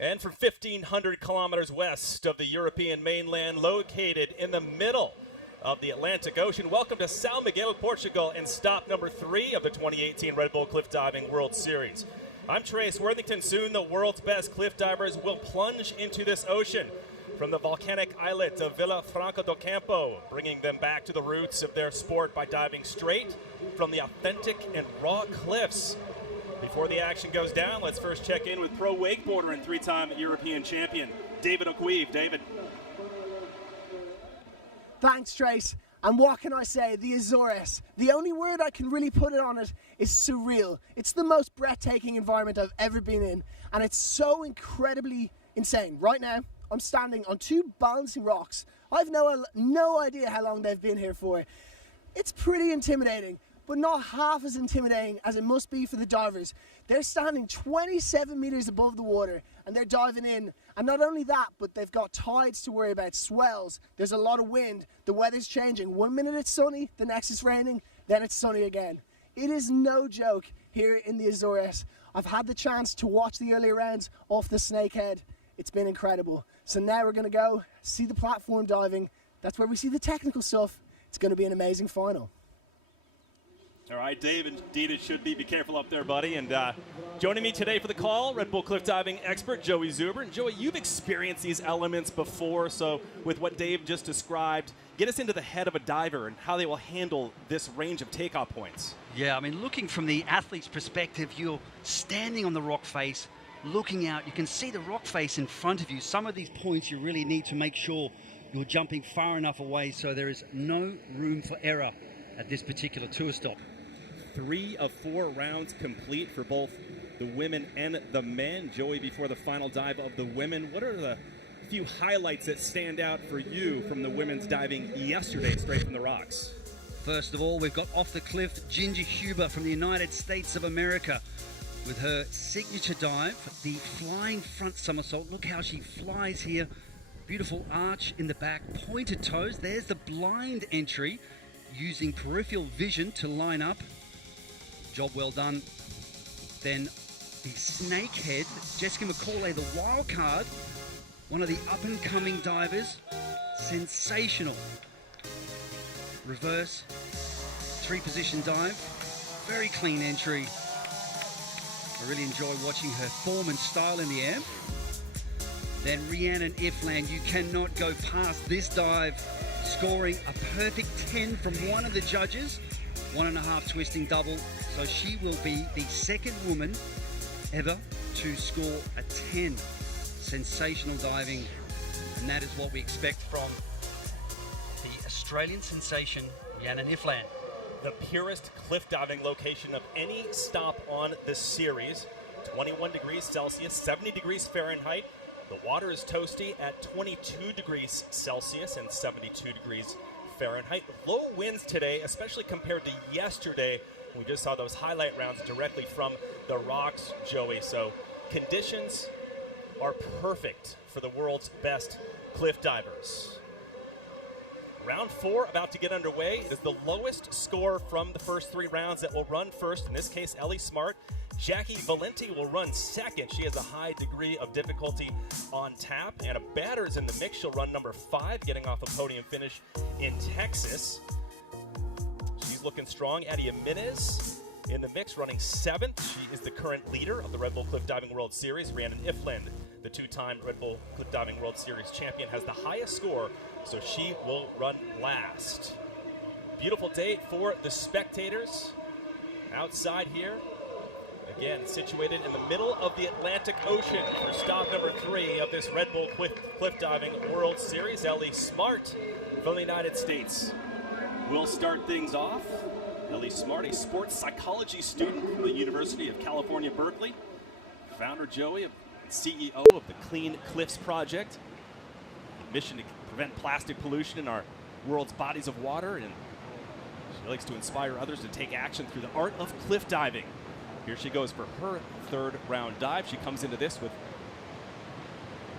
And from 1,500 kilometers west of the European mainland, located in the middle of the Atlantic Ocean, welcome to São Miguel, Portugal, and stop number 3 of the 2018 Red Bull Cliff Diving World Series. I'm Trace Worthington. Soon the world's best cliff divers will plunge into this ocean from the volcanic islet of Vila Franca do Campo, bringing them back to the roots of their sport by diving straight from the authentic and raw cliffs. Before the action goes down, let's first check in with pro wakeboarder and 3-time European champion, David O'Queeve. David. Thanks, Trace. And what can I say? The Azores. The only word I can really put it on it is surreal. It's the most breathtaking environment I've ever been in, and it's so incredibly insane. Right now, I'm standing on 2 balancing rocks. I've no idea how long they've been here for. It's pretty intimidating, but not half as intimidating as it must be for the divers. They're standing 27 meters above the water and they're diving in. And not only that, but they've got tides to worry about, swells. There's a lot of wind. The weather's changing. 1 minute it's sunny, the next it's raining, then it's sunny again. It is no joke here in the Azores. I've had the chance to watch the earlier rounds off the Snakehead. It's been incredible. So now we're going to go see the platform diving. That's where we see the technical stuff. It's going to be an amazing final. All right, Dave, indeed it should be. Be careful up there, buddy. And joining me today for the call, Red Bull cliff diving expert Joey Zuber. And Joey, you've experienced these elements before, so with what Dave just described, get us into the head of a diver and how they will handle this range of takeoff points. Yeah, I mean, looking from the athlete's perspective, you're standing on the rock face, looking out, you can see the rock face in front of you. Some of these points you really need to make sure you're jumping far enough away so there is no room for error at this particular tour stop. 3 of 4 rounds complete for both the women and the men. Joey, before the final dive of the women, what are the few highlights that stand out for you from the women's diving yesterday straight from the rocks? First of all, we've got off the cliff Ginger Huber from the United States of America with her signature dive, the flying front somersault. Look how she flies here. Beautiful arch in the back, pointed toes. There's the blind entry using peripheral vision to line up. Job well done. Then the Snakehead, Jessica McCauley, the wild card, one of the up-and-coming divers. Sensational. Reverse, 3-position dive. Very clean entry. I really enjoy watching her form and style in the air. Then Rhiannon Ifland, you cannot go past this dive, scoring a perfect 10 from one of the judges. 1.5 twisting double. So she will be the second woman ever to score a 10. Sensational diving, and that is what we expect from the Australian sensation, Rhiannon Ifland. The purest cliff diving location of any stop on the series. 21 degrees Celsius, 70 degrees Fahrenheit. The water is toasty at 22 degrees Celsius and 72 degrees Fahrenheit. Low winds today, especially compared to yesterday. We just saw those highlight rounds directly from the rocks, Joey. So conditions are perfect for the world's best cliff divers. Round 4 about to get underway. It is the lowest score from the first 3 rounds that will run first. In this case, Ellie Smart. Jackie Valenti will run second. She has a high degree of difficulty on tap. Anna Batter's in the mix. She'll run number 5, getting off a podium finish in Texas. She's looking strong. Adia Minez in the mix, running 7th. She is the current leader of the Red Bull Cliff Diving World Series. Rhiannon Ifland, the 2-time Red Bull Cliff Diving World Series champion, has the highest score, so she will run last. Beautiful day for the spectators outside here. Again, situated in the middle of the Atlantic Ocean for stop number 3 of this Red Bull Cliff Diving World Series. Ellie Smart from the United States will start things off. Ellie Smart, a sports psychology student from the University of California, Berkeley. Founder Joey, CEO of the Clean Cliffs Project. Mission to prevent plastic pollution in our world's bodies of water, and she likes to inspire others to take action through the art of cliff diving. Here she goes for her 3rd round dive. She comes into this with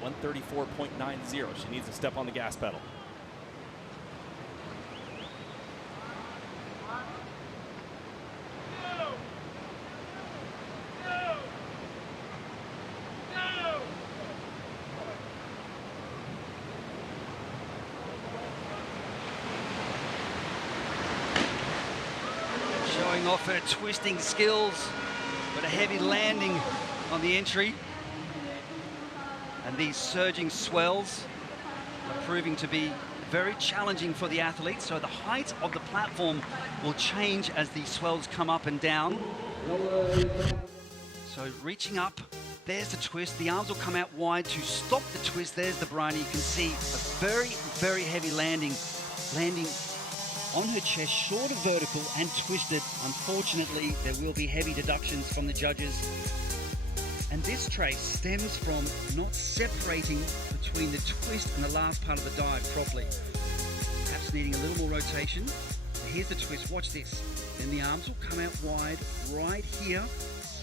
134.90. She needs to step on the gas pedal. showing off her twisting skills, but a heavy landing on the entry. And these surging swells are proving to be very challenging for the athletes. So the height of the platform will change as these swells come up and down. So reaching up, there's the twist. The arms will come out wide to stop the twist. There's the briny. You can see a very, very heavy landing on her chest, short of vertical and twisted. Unfortunately, there will be heavy deductions from the judges. And this trace stems from not separating between the twist and the last part of the dive properly. Perhaps needing a little more rotation. Here's the twist, watch this. Then the arms will come out wide right here,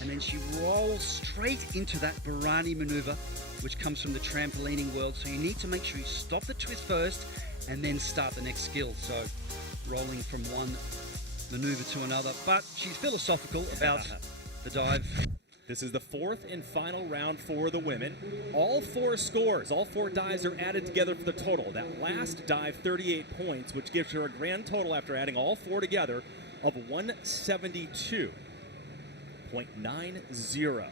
and then she rolls straight into that Barani maneuver, which comes from the trampolining world. So you need to make sure you stop the twist first and then start the next skill. So rolling from one maneuver to another, but she's philosophical about the dive. This is the fourth and final round for the women. All four scores, all four dives are added together for the total. That last dive, 38 points, which gives her a grand total after adding all four together of 172.90.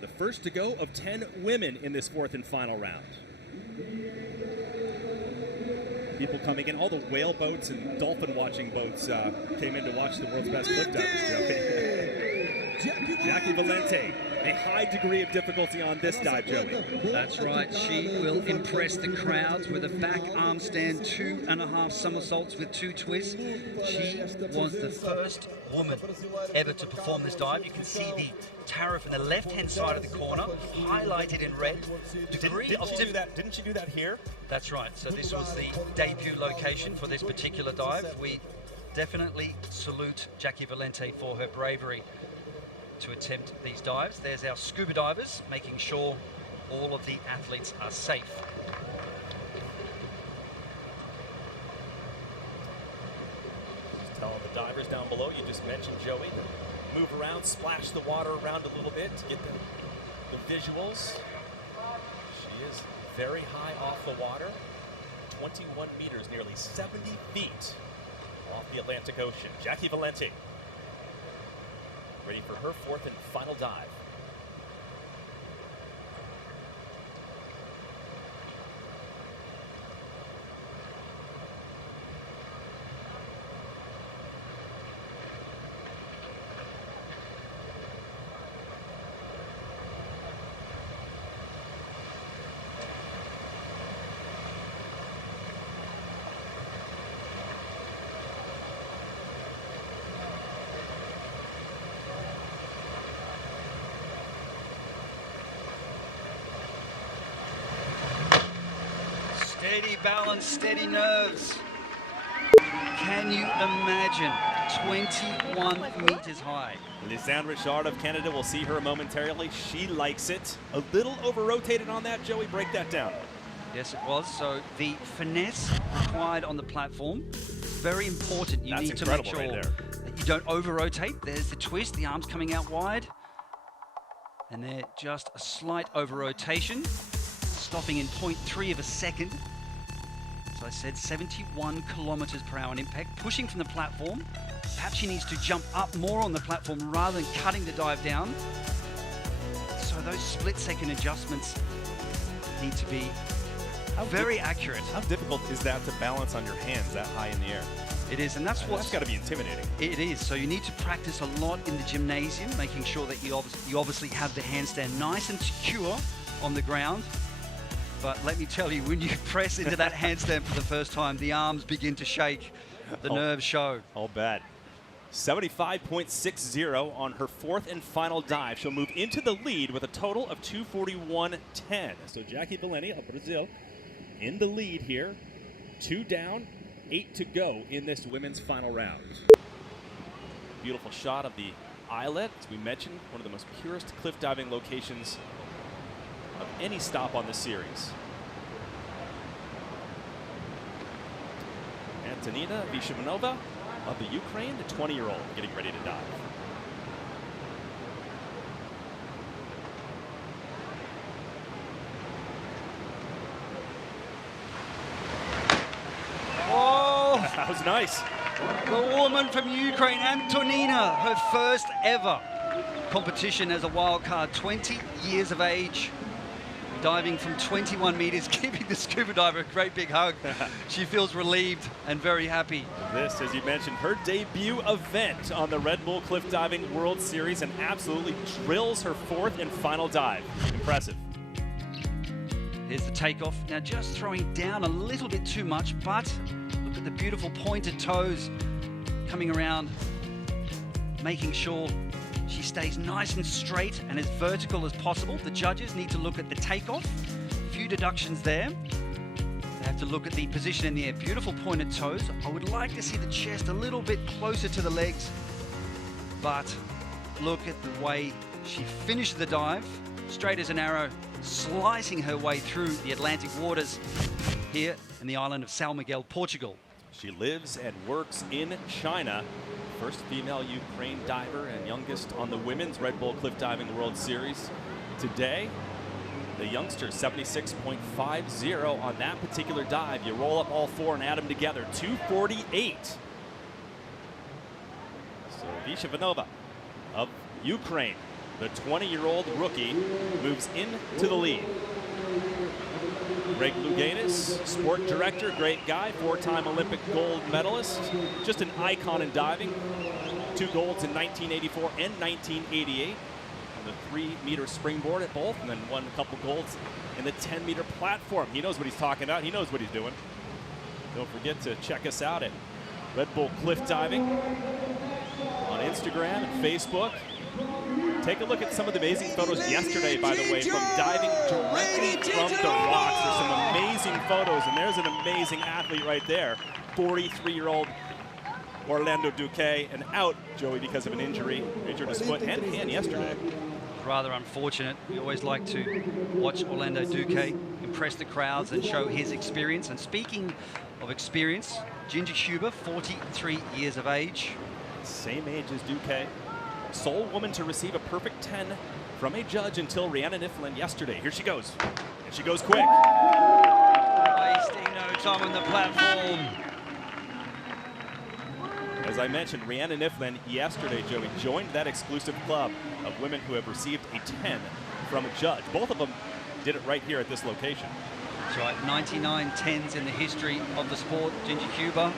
The first to go of 10 women in this fourth and final round. People coming in, all the whale boats and dolphin watching boats came in to watch the world's best cliff divers, Joey. Jackie Valente, a high degree of difficulty on this dive, Joey. That's right, she will impress the crowds with a back arm stand, 2.5 somersaults with 2 twists. She was the first woman ever to perform this dive. You can see the tariff in the left-hand side of the corner, highlighted in red. Didn't she do that here? That's right, so this was the debut location for this particular dive. We definitely salute Jackie Valente for her bravery to attempt these dives. There's our scuba divers making sure all of the athletes are safe. Just telling the divers down below, you just mentioned, Joey, to move around, splash the water around a little bit to get the visuals. She is very high off the water, 21 meters, nearly 70 feet off the Atlantic Ocean. Jackie Valente, ready for her fourth and final dive. Steady balance, steady nerves. Can you imagine 21 meters high? Lisandre Richard of Canada, will see her momentarily. She likes it. A little over-rotated on that, Joey. Break that down. Yes, it was. So the finesse required on the platform, very important. You need to make sure that you don't over-rotate. There's the twist, the arms coming out wide. And they're just a slight over-rotation, stopping in 0.3 of a second. As I said, 71 kilometers per hour on impact, pushing from the platform. Perhaps she needs to jump up more on the platform rather than cutting the dive down. So those split-second adjustments need to be very accurate. How difficult is that to balance on your hands that high in the air? It is, and that's what's got to be intimidating. It is. So you need to practice a lot in the gymnasium, making sure that you obviously have the handstand nice and secure on the ground. But let me tell you, when you press into that handstand for the first time, the arms begin to shake. The nerves show. All bad. 75.60 on her fourth and final dive. She'll move into the lead with a total of 241.10. So Jackie Valente of Brazil in the lead here. 2 down, 8 to go in this women's final round. Beautiful shot of the islet. As we mentioned, one of the most purest cliff diving locations of any stop on this series. Antonina Vishimanova of the Ukraine, the 20-year-old, getting ready to dive. Oh! That was nice. The woman from Ukraine, Antonina, her first ever competition as a wild card, 20 years of age, diving from 21 meters, giving the scuba diver a great big hug. She feels relieved and very happy. This, as you mentioned, her debut event on the Red Bull Cliff Diving World Series, and absolutely drills her fourth and final dive. Impressive. Here's the takeoff. Now just throwing down a little bit too much, but look at the beautiful pointed toes coming around, making sure she stays nice and straight and as vertical as possible. The judges need to look at the takeoff. A few deductions there. They have to look at the position in the air. Beautiful pointed toes. I would like to see the chest a little bit closer to the legs, but look at the way she finished the dive, straight as an arrow, slicing her way through the Atlantic waters here in the island of São Miguel, Portugal. She lives and works in China. First female Ukraine diver and youngest on the Women's Red Bull Cliff Diving World Series. Today, the youngster 76.50 on that particular dive. You roll up all four and add them together, 248. So Vishavanova of Ukraine, the 20-year-old rookie, moves into the lead. Greg Louganis, sport director, great guy, four-time Olympic gold medalist, just an icon in diving. 2 golds in 1984 and 1988 on the 3-meter springboard at both, and then won a couple golds in the 10-meter platform. He knows what he's talking about. He knows what he's doing. Don't forget to check us out at Red Bull Cliff Diving on Instagram and Facebook. Take a look at some of the amazing photos yesterday, by the way, from diving directly from the rocks. There's some amazing photos, and there's an amazing athlete right there, 43-year-old Orlando Duque, and out, Joey, because of an injury. Injured his foot and hand yesterday. Rather unfortunate. We always like to watch Orlando Duque impress the crowds and show his experience. And speaking of experience, Ginger Huber, 43 years of age. Same age as Duque. Sole woman to receive a perfect 10 from a judge until Rhiannon Iflin yesterday. Here she goes. And she goes quick. Wasting no time on the platform. As I mentioned, Rhiannon Iflin yesterday, Joey, joined that exclusive club of women who have received a 10 from a judge. Both of them did it right here at this location. That's right, 99 10s in the history of the sport. Ginger Huber,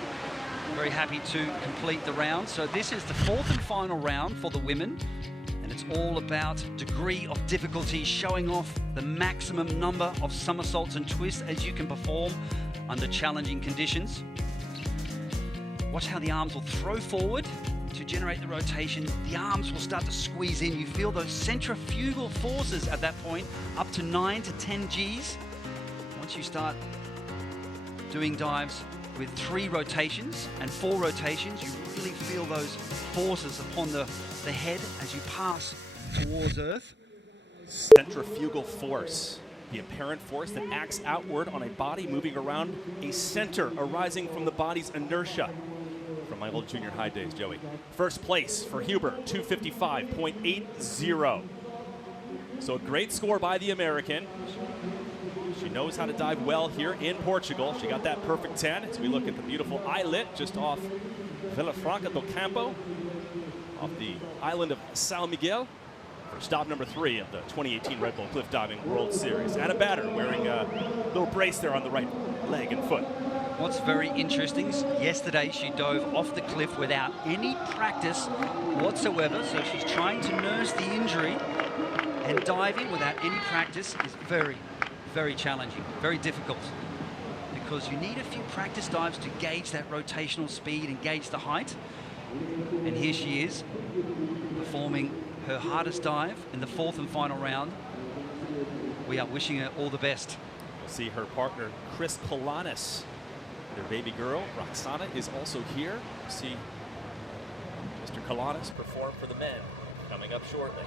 very happy to complete the round. So this is the fourth and final round for the women, and it's all about degree of difficulty, showing off the maximum number of somersaults and twists as you can perform under challenging conditions. Watch how the arms will throw forward to generate the rotation. The arms will start to squeeze in. You feel those centrifugal forces at that point, up to 9 to 10 Gs. Once you start doing dives with 3 rotations and 4 rotations, you really feel those forces upon the head as you pass towards Earth. Centrifugal force, the apparent force that acts outward on a body moving around a center arising from the body's inertia. From my old junior high days, Joey. First place for Huber, 255.80. So a great score by the American. She knows how to dive well here in Portugal. She got that perfect 10 as we look at the beautiful islet just off Vilafranca do Campo, off the island of São Miguel, for stop number 3 of the 2018 Red Bull Cliff Diving World Series. Anna Batter wearing a little brace there on the right leg and foot. What's very interesting is yesterday she dove off the cliff without any practice whatsoever, so she's trying to nurse the injury, and diving without any practice is very, very challenging, very difficult, because you need a few practice dives to gauge that rotational speed and gauge the height. And here she is performing her hardest dive in the 4th and final round. We are wishing her all the best. We'll see her partner Chris Kolanis. Their baby girl Roxana is also here. We'll see Mr. Kolanis perform for the men coming up shortly.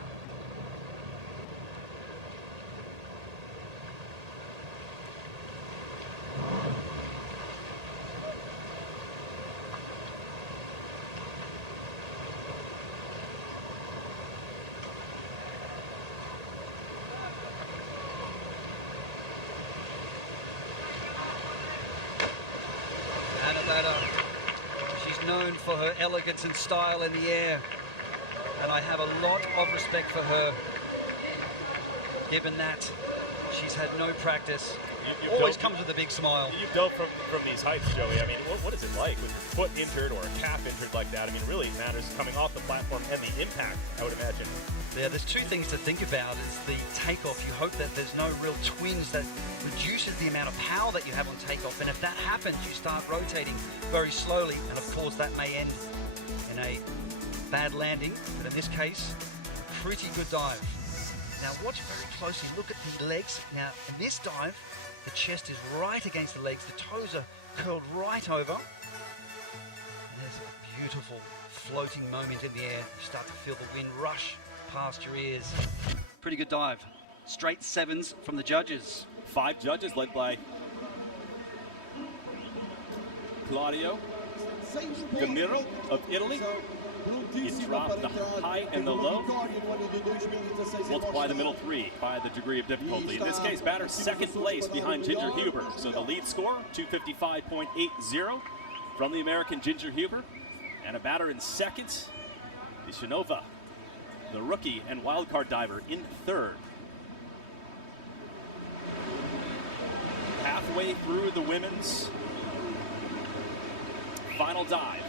She's known for her elegance and style in the air. And I have a lot of respect for her, given that she's had no practice. Always comes with a big smile. You dove from these heights, Joey. I mean, what is it like with your foot injured or a calf injured like that? I mean, really it matters coming off the platform and the impact, I would imagine. Yeah, there's two things to think about is the takeoff. You hope that there's no real twinge that reduces the amount of power that you have on takeoff. And if that happens, you start rotating very slowly. And of course, that may end in a bad landing. But in this case, pretty good dive. Now watch very closely. Look at the legs. Now in this dive, the chest is right against the legs. The toes are curled right over. And there's a beautiful floating moment in the air. You start to feel the wind rush past your ears. Pretty good dive. Straight sevens from the judges. 5 judges led by Claudio Gamiro of Italy. He dropped the high and the low. Multiply the middle 3 by the degree of difficulty. In this case, batter second place behind Ginger Huber. So the lead score, 255.80 from the American Ginger Huber. And a batter in second, Ishinova, the rookie and wildcard diver, in third. Halfway through the women's final dive.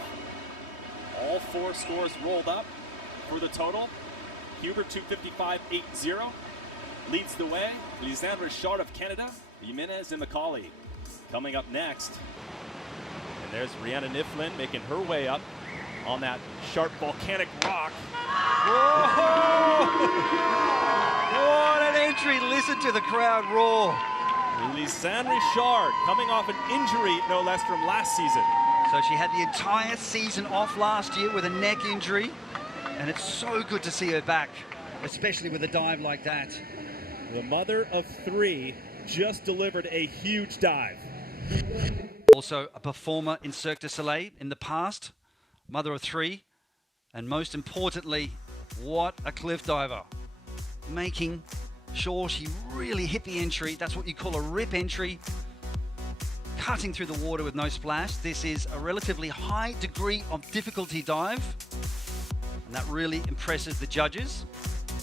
All 4 scores rolled up for the total. Huber 255.80 leads the way. Lisanne Richard of Canada, Jimenez and McCauley coming up next. And there's Rhiannon Iflin making her way up on that sharp volcanic rock. Whoa! What an entry. Listen to the crowd roar. Lisanne Richard coming off an injury, no less, from last season. So she had the entire season off last year with a neck injury, and it's so good to see her back, especially with a dive like that. The mother of 3 just delivered a huge dive. Also a performer in Cirque du Soleil in the past, mother of 3, and most importantly, what a cliff diver. Making sure she really hit the entry. That's what you call a rip entry. Cutting through the water with no splash. This is a relatively high degree of difficulty dive, and that really impresses the judges,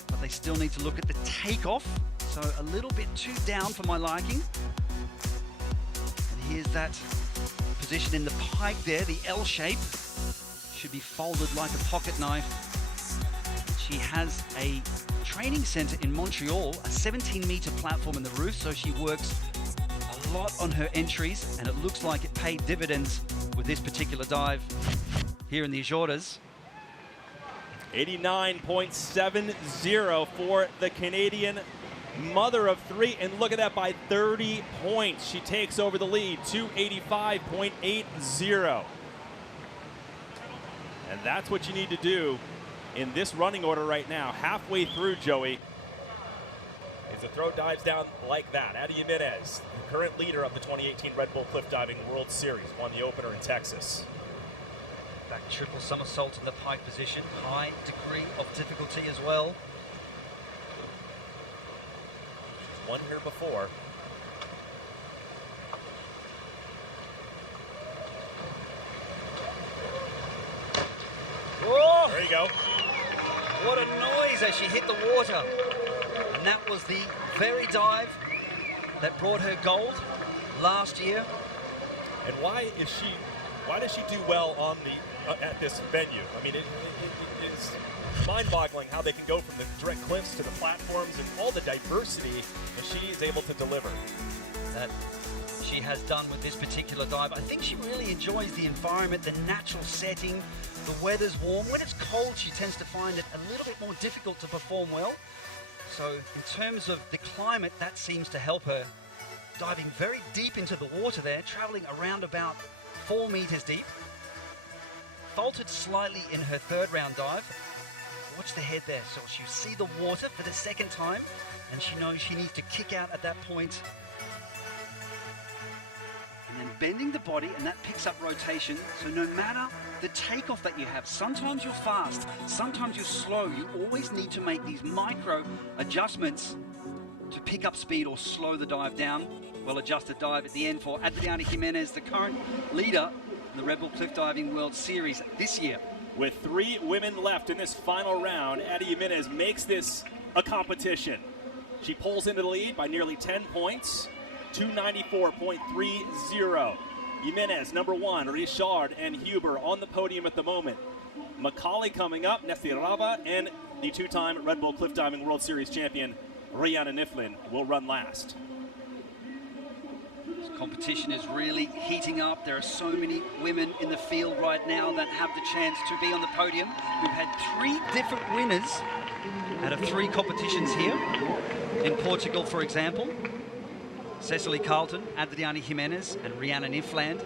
but they still need to look at the takeoff, so a little bit too down for my liking. And here's that position in the pike there, the L shape. Should be folded like a pocket knife. She has a training center in Montreal, a 17-meter platform in the roof, so she works a lot on her entries, and it looks like it paid dividends with this particular dive here in the Azores. 89.70 for the Canadian mother of 3, and look at that, by 30 points. She takes over the lead, 285.80. And that's what you need to do in this running order right now. Halfway through, Joey. As the throw dives down like that, Adi Jimenez, the current leader of the 2018 Red Bull Cliff Diving World Series, won the opener in Texas. Back triple somersault in the pike position, high degree of difficulty as well. She's won here before. Whoa! There you go. What a noise as she hit the water. And that was the very dive that brought her gold last year. And why does she do well on the at this venue? I mean, it is mind-boggling how they can go from the direct cliffs to the platforms and all the diversity that she is able to deliver. That she has done with this particular dive. I think she really enjoys the environment, the natural setting. The weather's warm. When it's cold, she tends to find it a little bit more difficult to perform well. So in terms of the climate, that seems to help her. Diving very deep into the water there, traveling around about 4 meters deep. Faltered slightly in her third round dive. Watch the head there. So she'll see the water for the second time, and she knows she needs to kick out at that point. And then bending the body, and that picks up rotation. So no matter the takeoff that you have, sometimes you're fast, sometimes you're slow. You always need to make these micro adjustments to pick up speed or slow the dive down. Well adjusted dive at the end for Adriana Jimenez, the current leader in the Red Bull Cliff Diving World Series this year. With 3 women left in this final round, Adi Jimenez makes this a competition. She pulls into the lead by nearly 10 points, 294.30. Jimenez, number 1, Richard and Huber on the podium at the moment. Macaulay coming up, Nestirava, and the 2-time Red Bull Cliff Diving World Series champion, Rihanna Niflin, will run last. This competition is really heating up. There are so many women in the field right now that have the chance to be on the podium. We've had 3 different winners out of 3 competitions here. In Portugal, for example, Cecily Carlton, Adriana Jimenez, and Rihanna Nifland.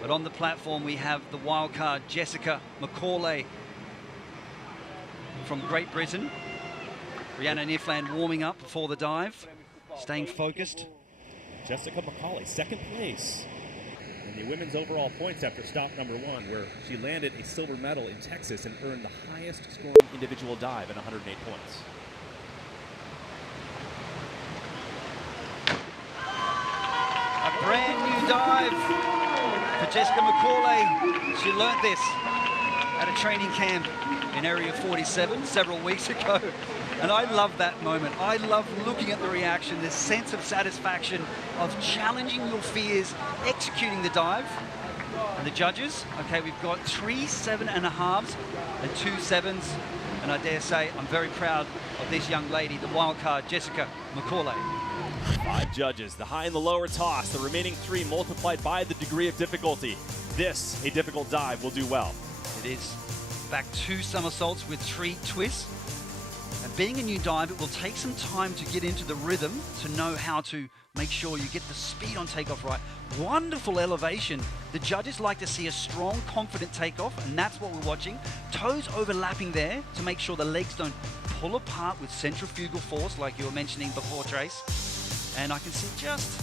But on the platform, we have the wildcard Jessica Macaulay from Great Britain. Rihanna Nifland warming up before the dive, staying focused. Jessica Macaulay, second place in the women's overall points after stop number 1, where she landed a silver medal in Texas and earned the highest scoring individual dive at 108 points. A brand new dive for Jessica Macaulay. She learned this at a training camp in Area 47 several weeks ago. And I love that moment. I love looking at the reaction, this sense of satisfaction of challenging your fears, executing the dive. And the judges, okay, we've got 3 7.5s and 2 7s. And I dare say I'm very proud of this young lady, the wildcard Jessica Macaulay. 5 judges, the high and the low are tossed, the remaining 3 multiplied by the degree of difficulty. This, a difficult dive, will do well. It is back 2 somersaults with 3 twists. And being a new dive, it will take some time to get into the rhythm, to know how to make sure you get the speed on takeoff right. Wonderful elevation. The judges like to see a strong, confident takeoff, and that's what we're watching. Toes overlapping there to make sure the legs don't pull apart with centrifugal force like you were mentioning before, Trace. And I can see just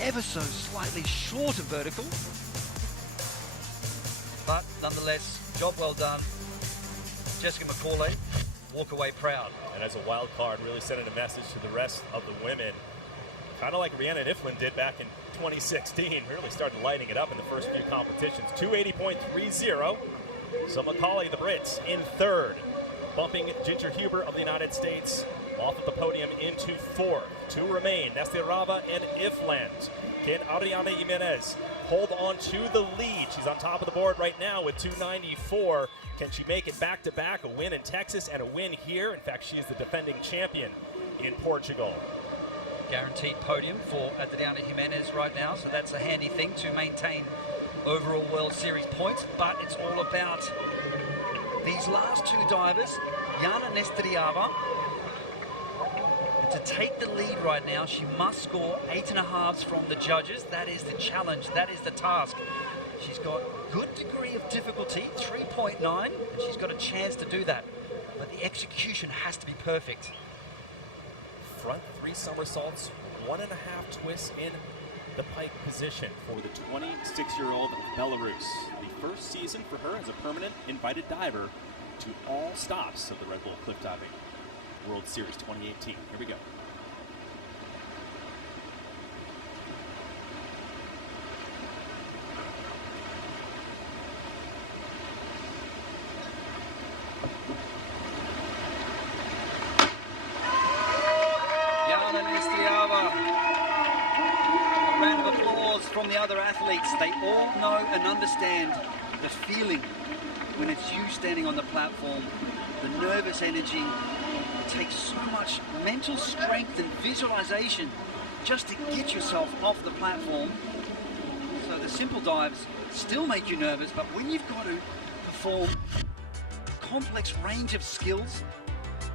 ever so slightly short of vertical. But nonetheless, job well done. Jessica Macaulay, walk away proud. And as a wild card, really sending a message to the rest of the women, kind of like Rihanna Niflin did back in 2016, really started lighting it up in the first few competitions. 280.30. So Macaulay, the Brits, in 3rd, bumping Ginger Huber of the United States off of the podium into 4th. 2 remain, Nestirava and Ifland. Can Adriana Jimenez hold on to the lead? She's on top of the board right now with 294. Can she make it back-to-back, a win in Texas and a win here? In fact, she is the defending champion in Portugal. Guaranteed podium for Adriana Jimenez right now, so that's a handy thing to maintain overall World Series points. But it's all about these last 2 divers, Yana Nestirava. And to take the lead right now, she must score 8.5s from the judges. That is the challenge, that is the task. She's got good degree of difficulty, 3.9, and she's got a chance to do that. But the execution has to be perfect. Front 3 somersaults, 1.5 twists in the pike position for the 26-year-old Belarus. The first season for her as a permanent invited diver to all stops of the Red Bull Cliff Diving World Series 2018. Here we go. From the other athletes, they all know and understand the feeling when it's you standing on the platform, the nervous energy. It takes so much mental strength and visualization just to get yourself off the platform. So the simple dives still make you nervous, but when you've got to perform a complex range of skills,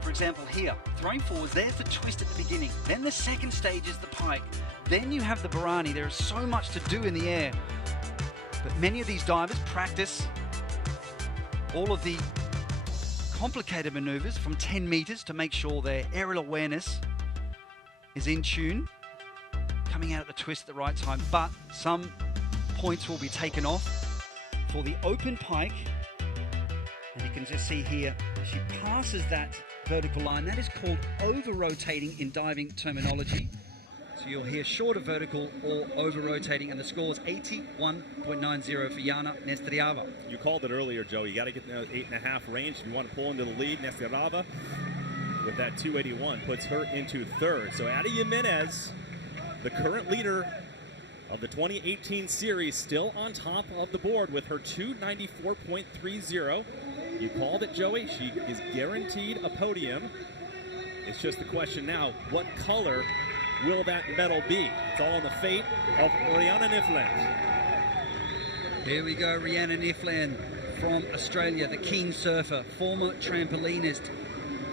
for example here, throwing forwards, there's the twist at the beginning, then the second stage is the pike, then you have the Barani. There is so much to do in the air. But many of these divers practice all of the complicated maneuvers from 10 meters to make sure their aerial awareness is in tune, coming out at the twist at the right time. But some points will be taken off for the open pike. And you can just see here, she passes that vertical line. That is called over-rotating in diving terminology. So you'll hear shorter vertical or over-rotating, and the score is 81.90 for Jana Nestriava. You called it earlier, Joe. You got to get the 8.5 range if you want to pull into the lead. Nestriava, with that 281, puts her into third. So Adi Jimenez, the current leader of the 2018 series, still on top of the board with her 294.30. You called it, Joey. She is guaranteed a podium. It's just the question now, what color will that medal be? It's all in the fate of Rhiannon Ifland. Here we go, Rhiannon Ifland from Australia, the keen surfer, former trampolinist.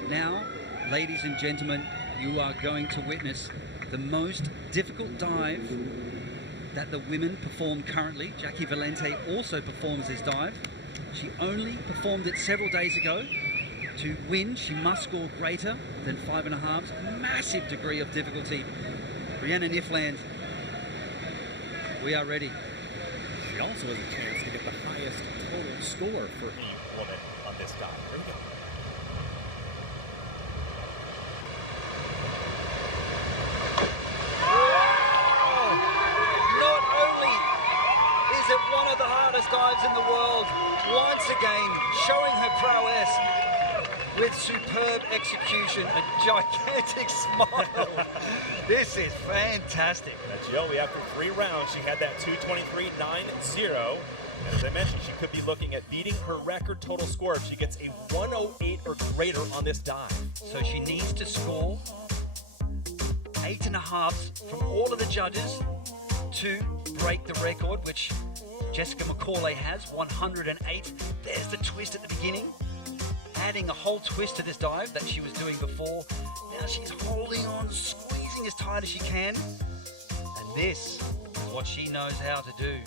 Now, ladies and gentlemen, you are going to witness the most difficult dive that the women perform currently. Jackie Valente also performs this dive. She only performed it several days ago. To win, she must score greater than 5.5. Massive degree of difficulty. Rhiannon Ifland, we are ready. She also has a chance to get the highest total score for The woman on this dive. Here we go. Not only is it one of the hardest dives in the world, once again showing her prowess with superb execution, a gigantic smile. This is fantastic. Now, Joey, after 3 rounds, she had that 223.90. And as I mentioned, she could be looking at beating her record total score if she gets a 108 or greater on this dive. So she needs to score 8.5 from all of the judges to break the record, which Jessica McCauley has, 108. There's the twist at the beginning, adding a whole twist to this dive that she was doing before. Now she's holding on, squeezing as tight as she can. And this is what she knows how to do.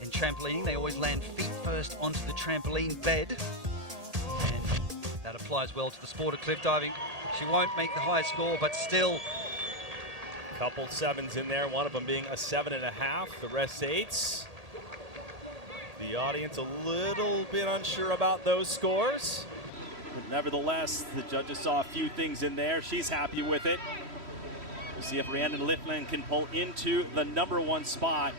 In trampolining, they always land feet first onto the trampoline bed. And that applies well to the sport of cliff diving. She won't make the high score, but still. Couple 7s in there, one of them being a 7.5, the rest 8s. The audience a little bit unsure about those scores. Nevertheless, the judges saw a few things in there. She's happy with it. We'll see if Rhiannon Ifland can pull into the #1 spot.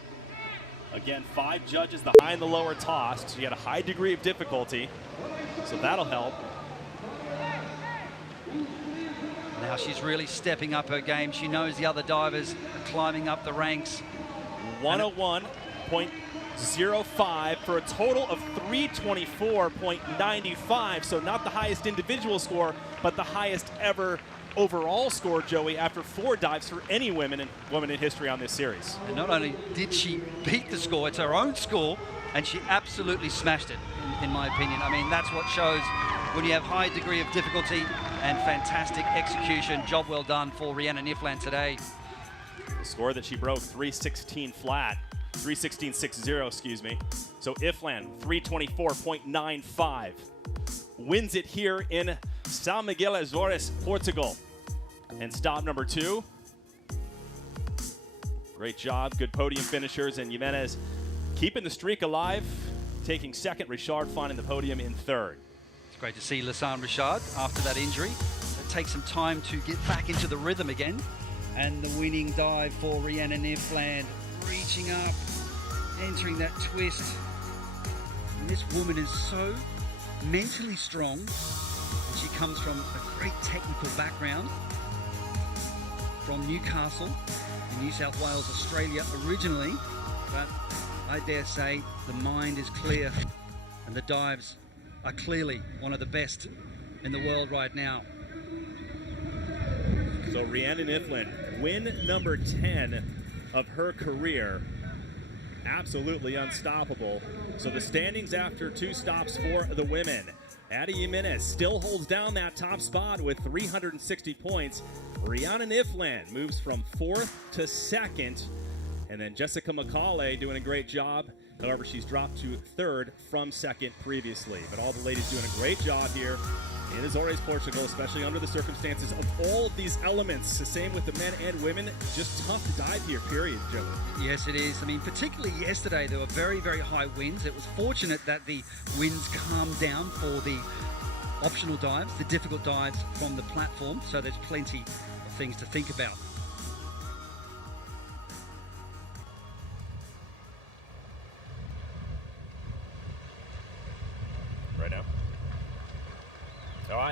Again, 5 judges, the high and the lower tossed. She had a high degree of difficulty, so that'll help. Now she's really stepping up her game. She knows the other divers are climbing up the ranks. 101.05 for a total of 324.95. So not the highest individual score, but the highest ever overall score, Joey, after 4 dives for any woman in history on this series. And not only did she beat the score, it's her own score, and she absolutely smashed it, in my opinion. I mean, that's what shows when you have high degree of difficulty and fantastic execution. Job well done for Rhiannon Ifland today. The score that she broke, 316 flat, 316.60, excuse me. So Ifland, 324.95. Wins it here in São Miguel Azores, Portugal. And stop number 2. Great job, good podium finishers, and Jimenez keeping the streak alive, taking second, Richard finding the podium in third. It's great to see Lisanne Richard after that injury. It takes some time to get back into the rhythm again. And the winning dive for Rhiannon Ifland, reaching up, entering that twist. And this woman is so mentally strong. And she comes from a great technical background from Newcastle in New South Wales, Australia originally. But I dare say the mind is clear and the dives are clearly one of the best in the world right now. So Rhiannon Ifland, win number 10 of her career. Absolutely unstoppable. So the standings after 2 stops for the women. Adi Jimenez still holds down that top spot with 360 points. Rhiannon Ifland moves from 4th to 2nd. And then Jessica McCauley doing a great job. However, she's dropped to 3rd from 2nd previously. But all the ladies doing a great job here in Azores, Portugal, especially under the circumstances of all of these elements. The same with the men and women. Just tough to dive here, period, Joey. Yes, it is. I mean, particularly yesterday, there were very, very high winds. It was fortunate that the winds calmed down for the optional dives, the difficult dives from the platform. So there's plenty of things to think about.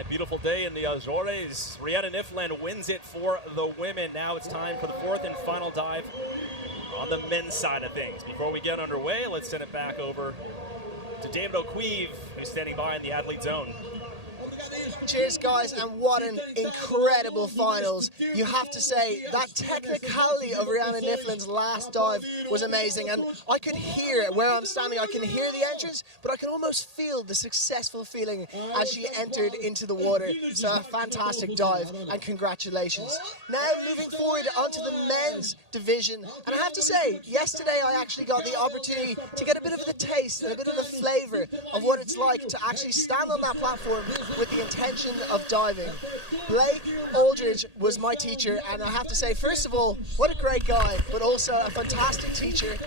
right, beautiful day in the Azores. Rhiannon Ifland wins it for the women. Now it's time for the fourth and final dive on the men's side of things. Before we get underway, let's send it back over to David O'Queeve, who's standing by in the athlete zone. Cheers, guys, and what an incredible finals. You have to say, that technicality of Rhiannon Ifland's last dive was amazing, and I could hear it where I'm standing. I can hear the entrance, but I can almost feel the successful feeling as she entered into the water. So a fantastic dive, and congratulations. Now moving forward onto the men's division, and I have to say, yesterday I actually got the opportunity to get a bit of the taste and a bit of the flavour of what it's like to actually stand on that platform with the intention of diving. Blake Aldridge was my teacher, and I have to say, first of all, what a great guy, but also a fantastic teacher.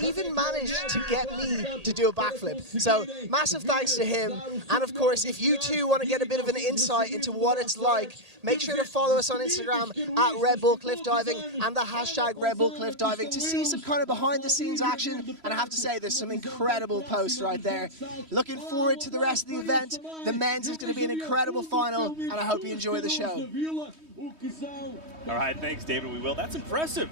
He even managed to get me to do a backflip. So massive thanks to him. And of course, if you too want to get a bit of an insight into what it's like, make sure to follow us on Instagram at Red Bull Cliff Diving and the hashtag Red Bull Cliff Diving to see some kind of behind the scenes action. And I have to say, there's some incredible posts right there. Looking forward to the rest of the event. The men's is going to be an incredible final, and I hope you enjoy the show. All right, thanks, David. We will. That's impressive.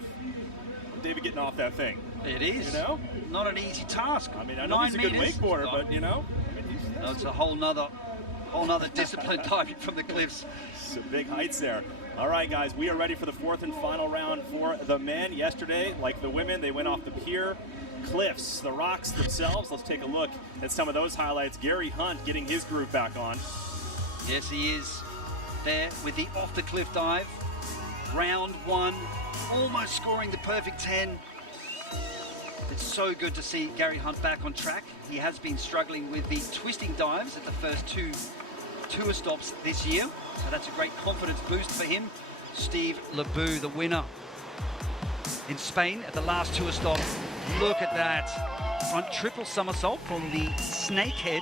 David getting off that thing. It is. You know? Not an easy task. I mean, I know he's a good wakeboarder, but, you know. No, it's a whole nother discipline diving from the cliffs. Some big heights there. All right, guys, we are ready for the fourth and final round for the men. Yesterday, like the women, they went off the pier, cliffs, the rocks themselves. Let's take a look at some of those highlights. Gary Hunt getting his groove back on. Yes, he is there with the off the cliff dive. Round one, almost scoring the perfect 10. It's so good to see Gary Hunt back on track. He has been struggling with the twisting dives at the first two tour stops this year. So that's a great confidence boost for him. Steve Lebeau, the winner in Spain at the last tour stop. Look at that. Front triple somersault from the snakehead.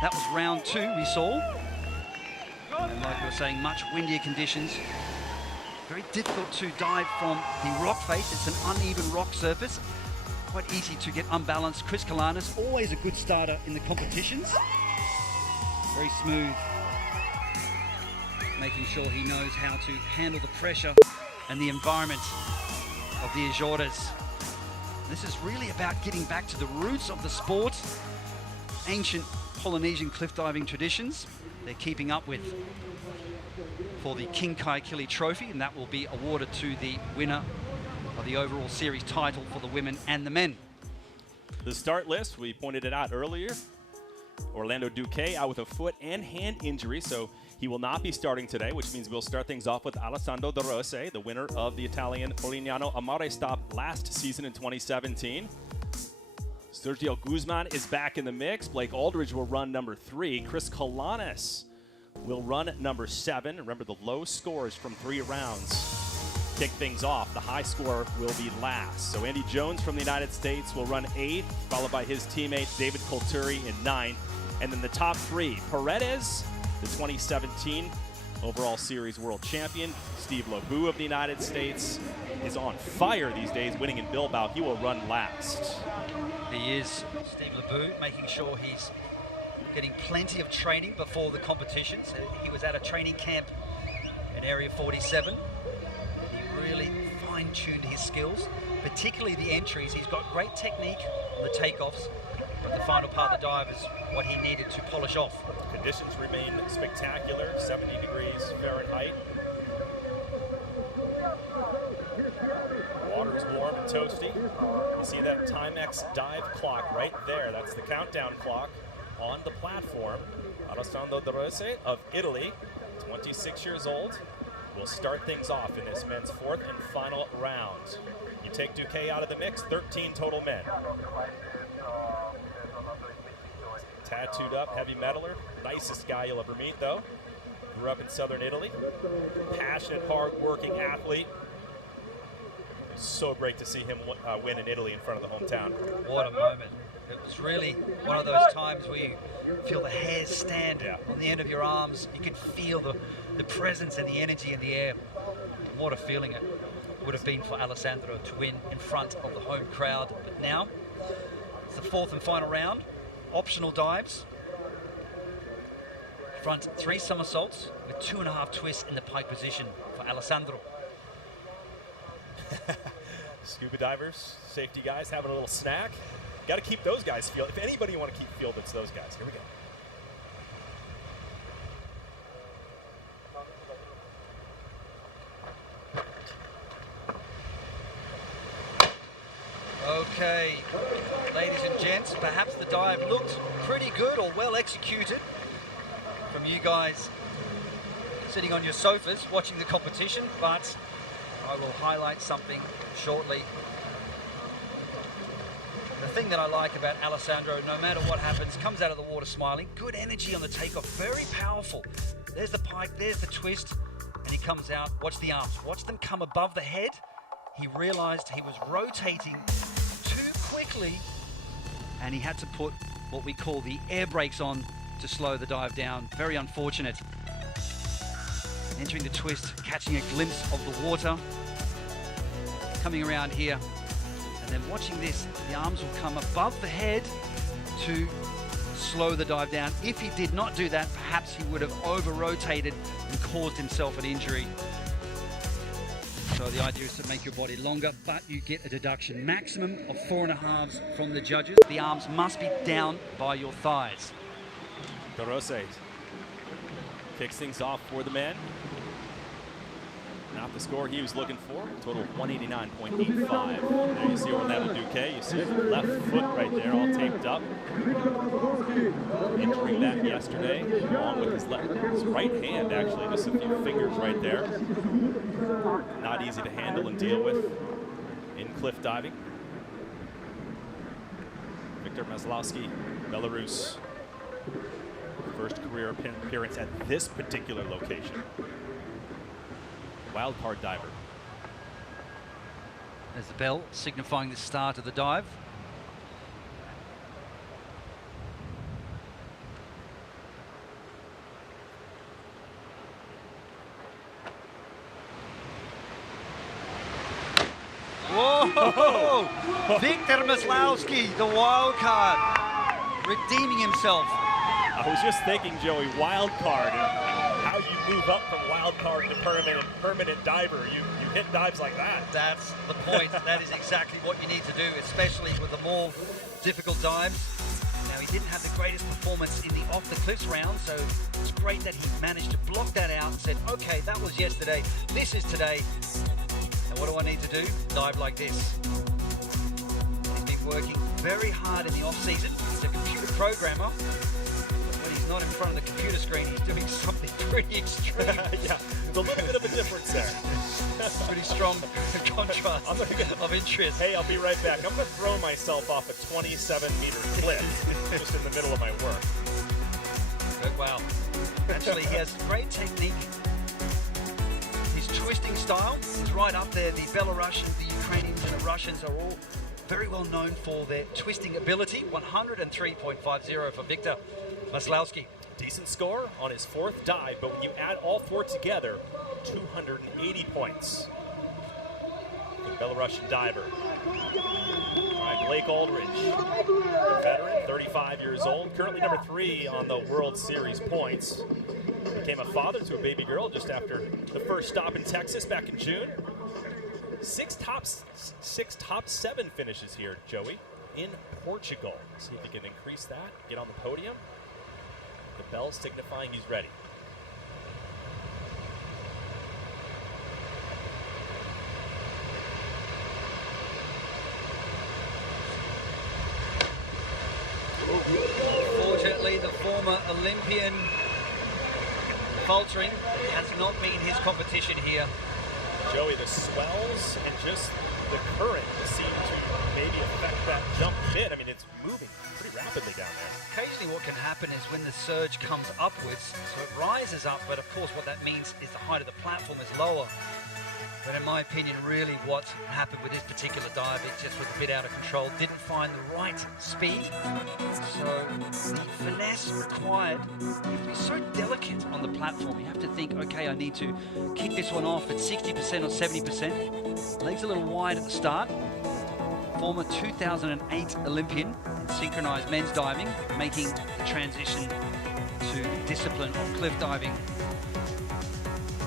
That was round two we saw. And like we were saying, much windier conditions. Very difficult to dive from the rock face. It's an uneven rock surface. Quite easy to get unbalanced. Chris Kalanis, always a good starter in the competitions. Very smooth. Making sure he knows how to handle the pressure and the environment of the Azores. This is really about getting back to the roots of the sport. Ancient Polynesian cliff diving traditions they're keeping up with for the King Kaikili Trophy, and that will be awarded to the winner of the overall series title for the women and the men. The start list, we pointed it out earlier. Orlando Duque out with a foot and hand injury, so he will not be starting today, which means we'll start things off with Alessandro De Rose, the winner of the Italian Polignano Amare stop last season in 2017. Sergio Guzman is back in the mix. Blake Aldridge will run number 3. Chris Kalanis will run number 7. Remember, the low scores from 3 rounds kick things off. The high score will be last. So Andy Jones from the United States will run 8th, followed by his teammate David Colturi in 9th. And then the top 3, Paredes, the 2017 overall series world champion. Steve Lebeau of the United States is on fire these days, winning in Bilbao. He will run last. He is. Steve Lebeau making sure he's getting plenty of training before the competitions. He was at a training camp in Area 47. He really fine-tuned his skills, particularly the entries. He's got great technique on the takeoffs, but the final part of the dive is what he needed to polish off. Conditions remain spectacular, 70 degrees Fahrenheit. Water's warm and toasty. You see that Timex dive clock right there. That's the countdown clock on the platform. Alessandro De Rose of Italy, 26 years old, will start things off in this men's fourth and final round. You take Duque out of the mix, 13 total men. Tattooed up heavy metaler, nicest guy you'll ever meet though. Grew up in southern Italy, passionate, hard-working athlete. So great to see him win in Italy in front of the hometown. What a moment. It was really one of those times where you feel the hairs stand on the end of your arms. You can feel the presence and the energy in the air. And what a feeling it would have been for Alessandro to win in front of the home crowd. But now, it's the fourth and final round. Optional dives. Front 3 somersaults with 2.5 twists in the pike position for Alessandro. Scuba divers, safety guys having a little snack. Got to keep those guys field. If anybody you want to keep field, it's those guys. Here we go. Okay, ladies and gents, perhaps the dive looked pretty good or well executed from you guys sitting on your sofas watching the competition, but I will highlight something shortly. The thing that I like about Alessandro, no matter what happens, comes out of the water smiling. Good energy on the takeoff, very powerful. There's the pike, there's the twist, and he comes out. Watch the arms, watch them come above the head. He realized he was rotating too quickly, and he had to put what we call the air brakes on to slow the dive down. Very unfortunate. Entering the twist, catching a glimpse of the water, coming around here, and then watching this, the arms will come above the head to slow the dive down. If he did not do that, perhaps he would have over-rotated and caused himself an injury. So the idea is to make your body longer, but you get a deduction. Maximum of 4.5s from the judges. The arms must be down by your thighs. go. Dorose kicks things off for the man. Not the score he was looking for. Total of 189.85. There you see Orlando Duque. You see his left foot right there, all taped up. Entering that yesterday, along with his right hand, actually, just a few fingers right there. Not easy to handle and deal with in cliff diving. Viktor Maslowski, Belarus. First career appearance at this particular location. Wildcard diver. There's the bell signifying the start of the dive. Whoa! Viktor Maslowski, the wild card, redeeming himself. I was just thinking, Joey, wild card, and how you move up from wild card to permanent diver. You hit dives like that. That's the point. That is exactly what you need to do, especially with the more difficult dives. Now, he didn't have the greatest performance in the off the cliffs round, so it's great that he managed to block that out and said, okay, that was yesterday, this is today. And what do I need to do? Dive like this. He's been working very hard in the off season. He's a computer programmer. When he's not in front of the computer screen, he's doing something pretty extreme. Yeah, there's a little bit of a difference there. Pretty strong contrast of interest. Hey, I'll be right back. I'm going to throw myself off a 27-meter cliff just in the middle of my work. But wow. Actually, he has great technique. His twisting style is right up there. The Belarusians, the Ukrainians, and the Russians are all very well known for their twisting ability. 103.50 for Viktor Maslowski. Decent score on his fourth dive, but when you add all four together, 280 points. The Belarusian diver. All right, Blake Aldridge, a veteran, 35 years old, currently number 3 on the World Series points. Became a father to a baby girl just after the first stop in Texas back in June. Six top 7 finishes here, Joey, in Portugal. See if he can increase that, get on the podium. The bell signifying he's ready. Unfortunately, the former Olympian faltering has not been his competition here. Joey, the swells and just the current seem to maybe affect that jump a bit. I mean, it's moving pretty rapidly down there. Occasionally what can happen is when the surge comes upwards, so it rises up, but of course what that means is the height of the platform is lower. But in my opinion, really what happened with this particular dive, it just was a bit out of control, didn't find the right speed. So the finesse required, you have to be so delicate on the platform. You have to think, okay, I need to kick this one off at 60% or 70%. Legs a little wide at the start. Former 2008 Olympian in synchronized men's diving, making the transition to discipline of cliff diving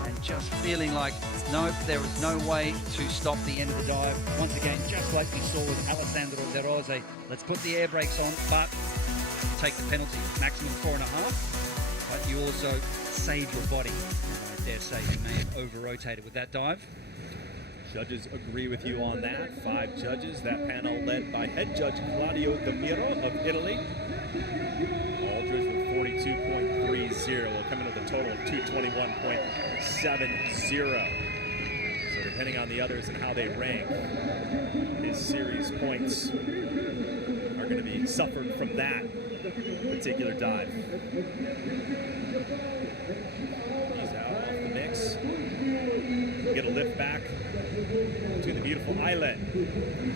and just feeling like, nope, there is no way to stop the end of the dive. Once again, just like we saw with Alessandro De Rose, let's put the air brakes on, but take the penalty, maximum 4.5, but you also save your body. I dare say you may have over-rotated with that dive. Judges agree with you on that. 5 judges. That panel led by head judge Claudio De Miro of Italy. Aldridge with 42.30 will come in with a total of 221.70. So depending on the others and how they rank, his series points are going to be suffered from that particular dive. He's out off the mix. Get a lift back to the beautiful islet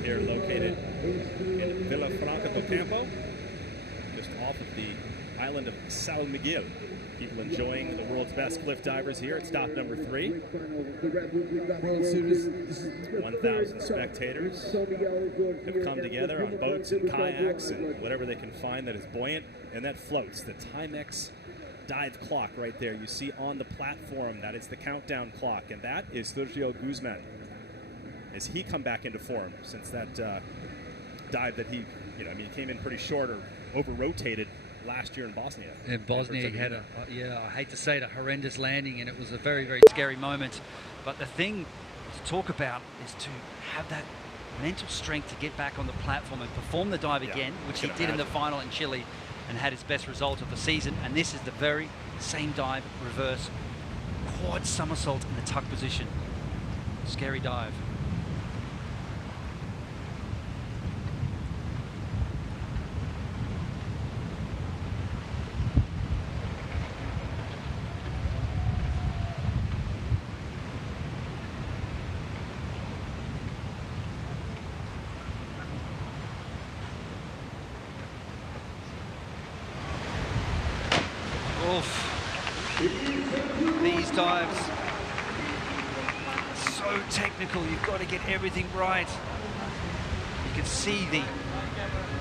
here located in Villafranca do Campo, just off of the island of São Miguel. People enjoying the world's best cliff divers here at stop number 3. 1,000 spectators have come together on boats and kayaks and whatever they can find that is buoyant and that floats. The Timex dive clock right there you see on the platform, that is the countdown clock, and that is Sergio Guzman. As he come back into form since that dive that he came in pretty short or over-rotated last year in Bosnia. In Bosnia, he had I hate to say it, a horrendous landing, and it was a very, very scary moment. But the thing to talk about is to have that mental strength to get back on the platform and perform the dive again, which he did in the final in Chile and had his best result of the season. And this is the very same dive, reverse quad somersault in the tuck position. Scary dive. These dives, so technical, you've got to get everything right. You can see the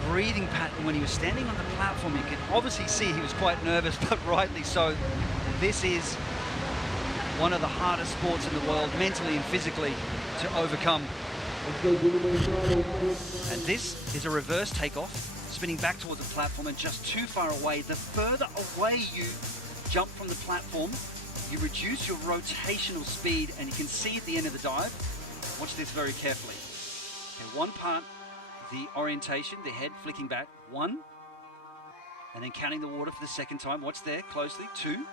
breathing pattern when he was standing on the platform. You can obviously see he was quite nervous, but rightly so. This is one of the hardest sports in the world, mentally and physically, to overcome. And this is a reverse takeoff, spinning back towards the platform and just too far away. The further away you jump from the platform, you reduce your rotational speed, and you can see at the end of the dive, watch this very carefully. And one part, the orientation, the head flicking back, 1, and then counting the water for the second time, watch there closely, 2,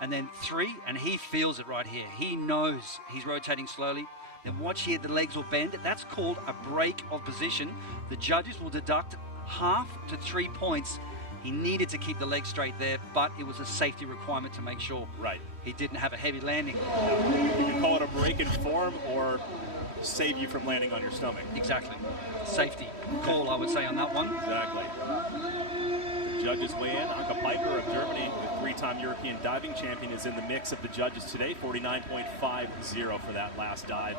and then 3, and he feels it right here. He knows he's rotating slowly. Then watch here, the legs will bend. That's called a break of position. The judges will deduct 1/2 to 3 points. He needed to keep the legs straight there, but it was a safety requirement to make sure he didn't have a heavy landing. You can call it a break in form or save you from landing on your stomach. Exactly. Safety call, I would say, on that one. Exactly. The judges weigh in. Anke Piper of Germany, the 3-time European diving champion, is in the mix of the judges today. 49.50 for that last dive.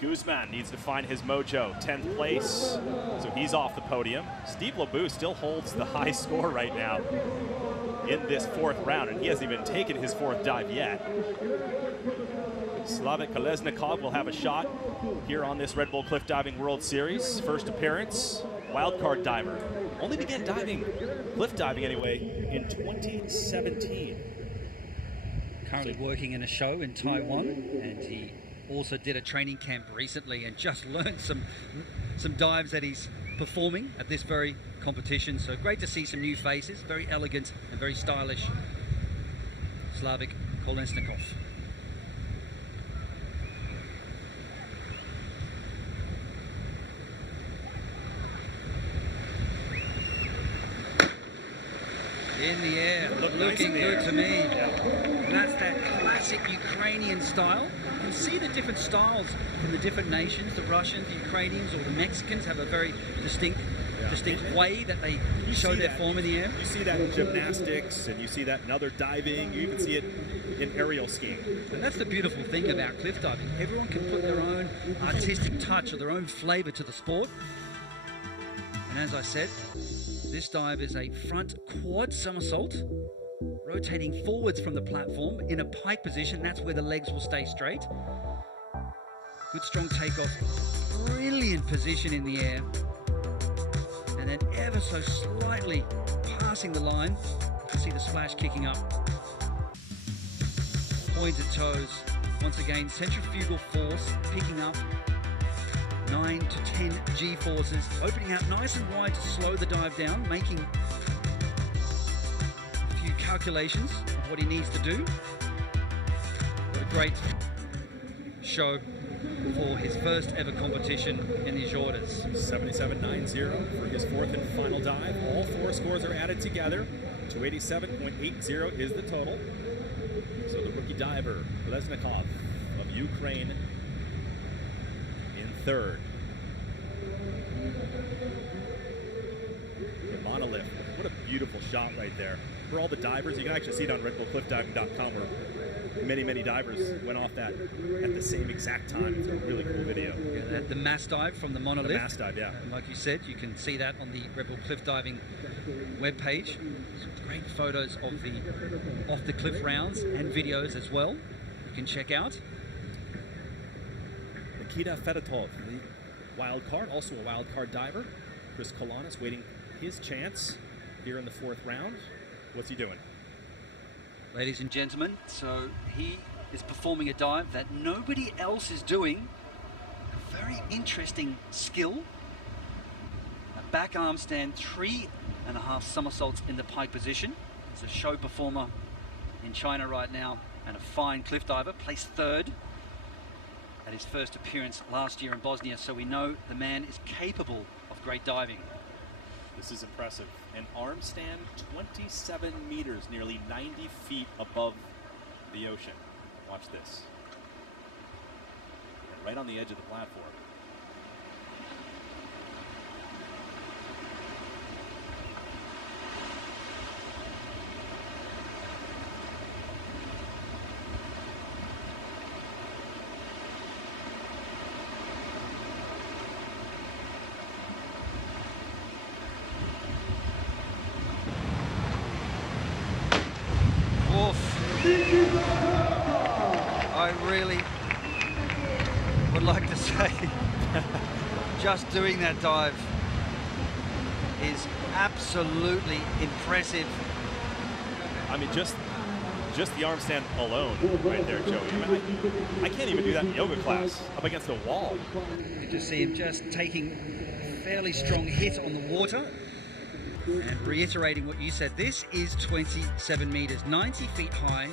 Guzman needs to find his mojo, 10th place, so he's off the podium. Steve Lebeau still holds the high score right now in this 4th round, and he hasn't even taken his 4th dive yet. Slavik Kolesnikov will have a shot here on this Red Bull Cliff Diving World Series. First appearance, wildcard diver. Only began diving, cliff diving anyway, in 2017. Currently working in a show in Taiwan, and he also did a training camp recently and just learned some dives that he's performing at this very competition. So great to see some new faces, very elegant and very stylish. Slavik Kolesnikov. In the air, looking good to me. And that's that classic Ukrainian style. You see the different styles from the different nations. The Russians, the Ukrainians, or the Mexicans have a very distinct way that they show their form in the air. You see that in gymnastics, and you see that in other diving. You even see it in aerial skiing. And that's the beautiful thing about cliff diving. Everyone can put their own artistic touch or their own flavor to the sport. And as I said, this dive is a front quad somersault, rotating forwards from the platform in a pike position. That's where the legs will stay straight. Good strong takeoff, brilliant position in the air. And then ever so slightly passing the line. You can see the splash kicking up. Pointed toes. Once again, centrifugal force picking up 9 to 10 G-forces, opening out nice and wide to slow the dive down, making a few calculations of what he needs to do. What a great show for his first ever competition in the Azores. 77.90 for his fourth and final dive. All four scores are added together. 287.80 is the total. So the rookie diver, Lesnikov of Ukraine, in third. The monolith. What a beautiful shot right there. For all the divers, you can actually see it on redbullcliffdiving.com where many divers went off that at the same exact time. It's a really cool video. Yeah, the mass dive from the monolith. The mass dive, yeah. And like you said, you can see that on the Red Bull Cliff Diving webpage. Some great photos of the off the cliff rounds and videos as well. You can check out. Nikita Fedotov, the wild card, also a wild card diver. Chris Kolonis waiting his chance here in the fourth round. What's he doing? Ladies and gentlemen, so he is performing a dive that nobody else is doing. A very interesting skill. A back arm stand, 3.5 somersaults in the pike position. He's a show performer in China right now and a fine cliff diver, placed third at his first appearance last year in Bosnia, so we know the man is capable of great diving. This is impressive. An arm stand 27 meters, nearly 90 feet above the ocean. Watch this. And right on the edge of the platform. I really would like to say just doing that dive is absolutely impressive. I mean, just the arm stand alone right there, Joey. I mean, I can't even do that in yoga class up against a wall. You just see him just taking a fairly strong hit on the water. And reiterating what you said, this is 27 meters, 90 feet high,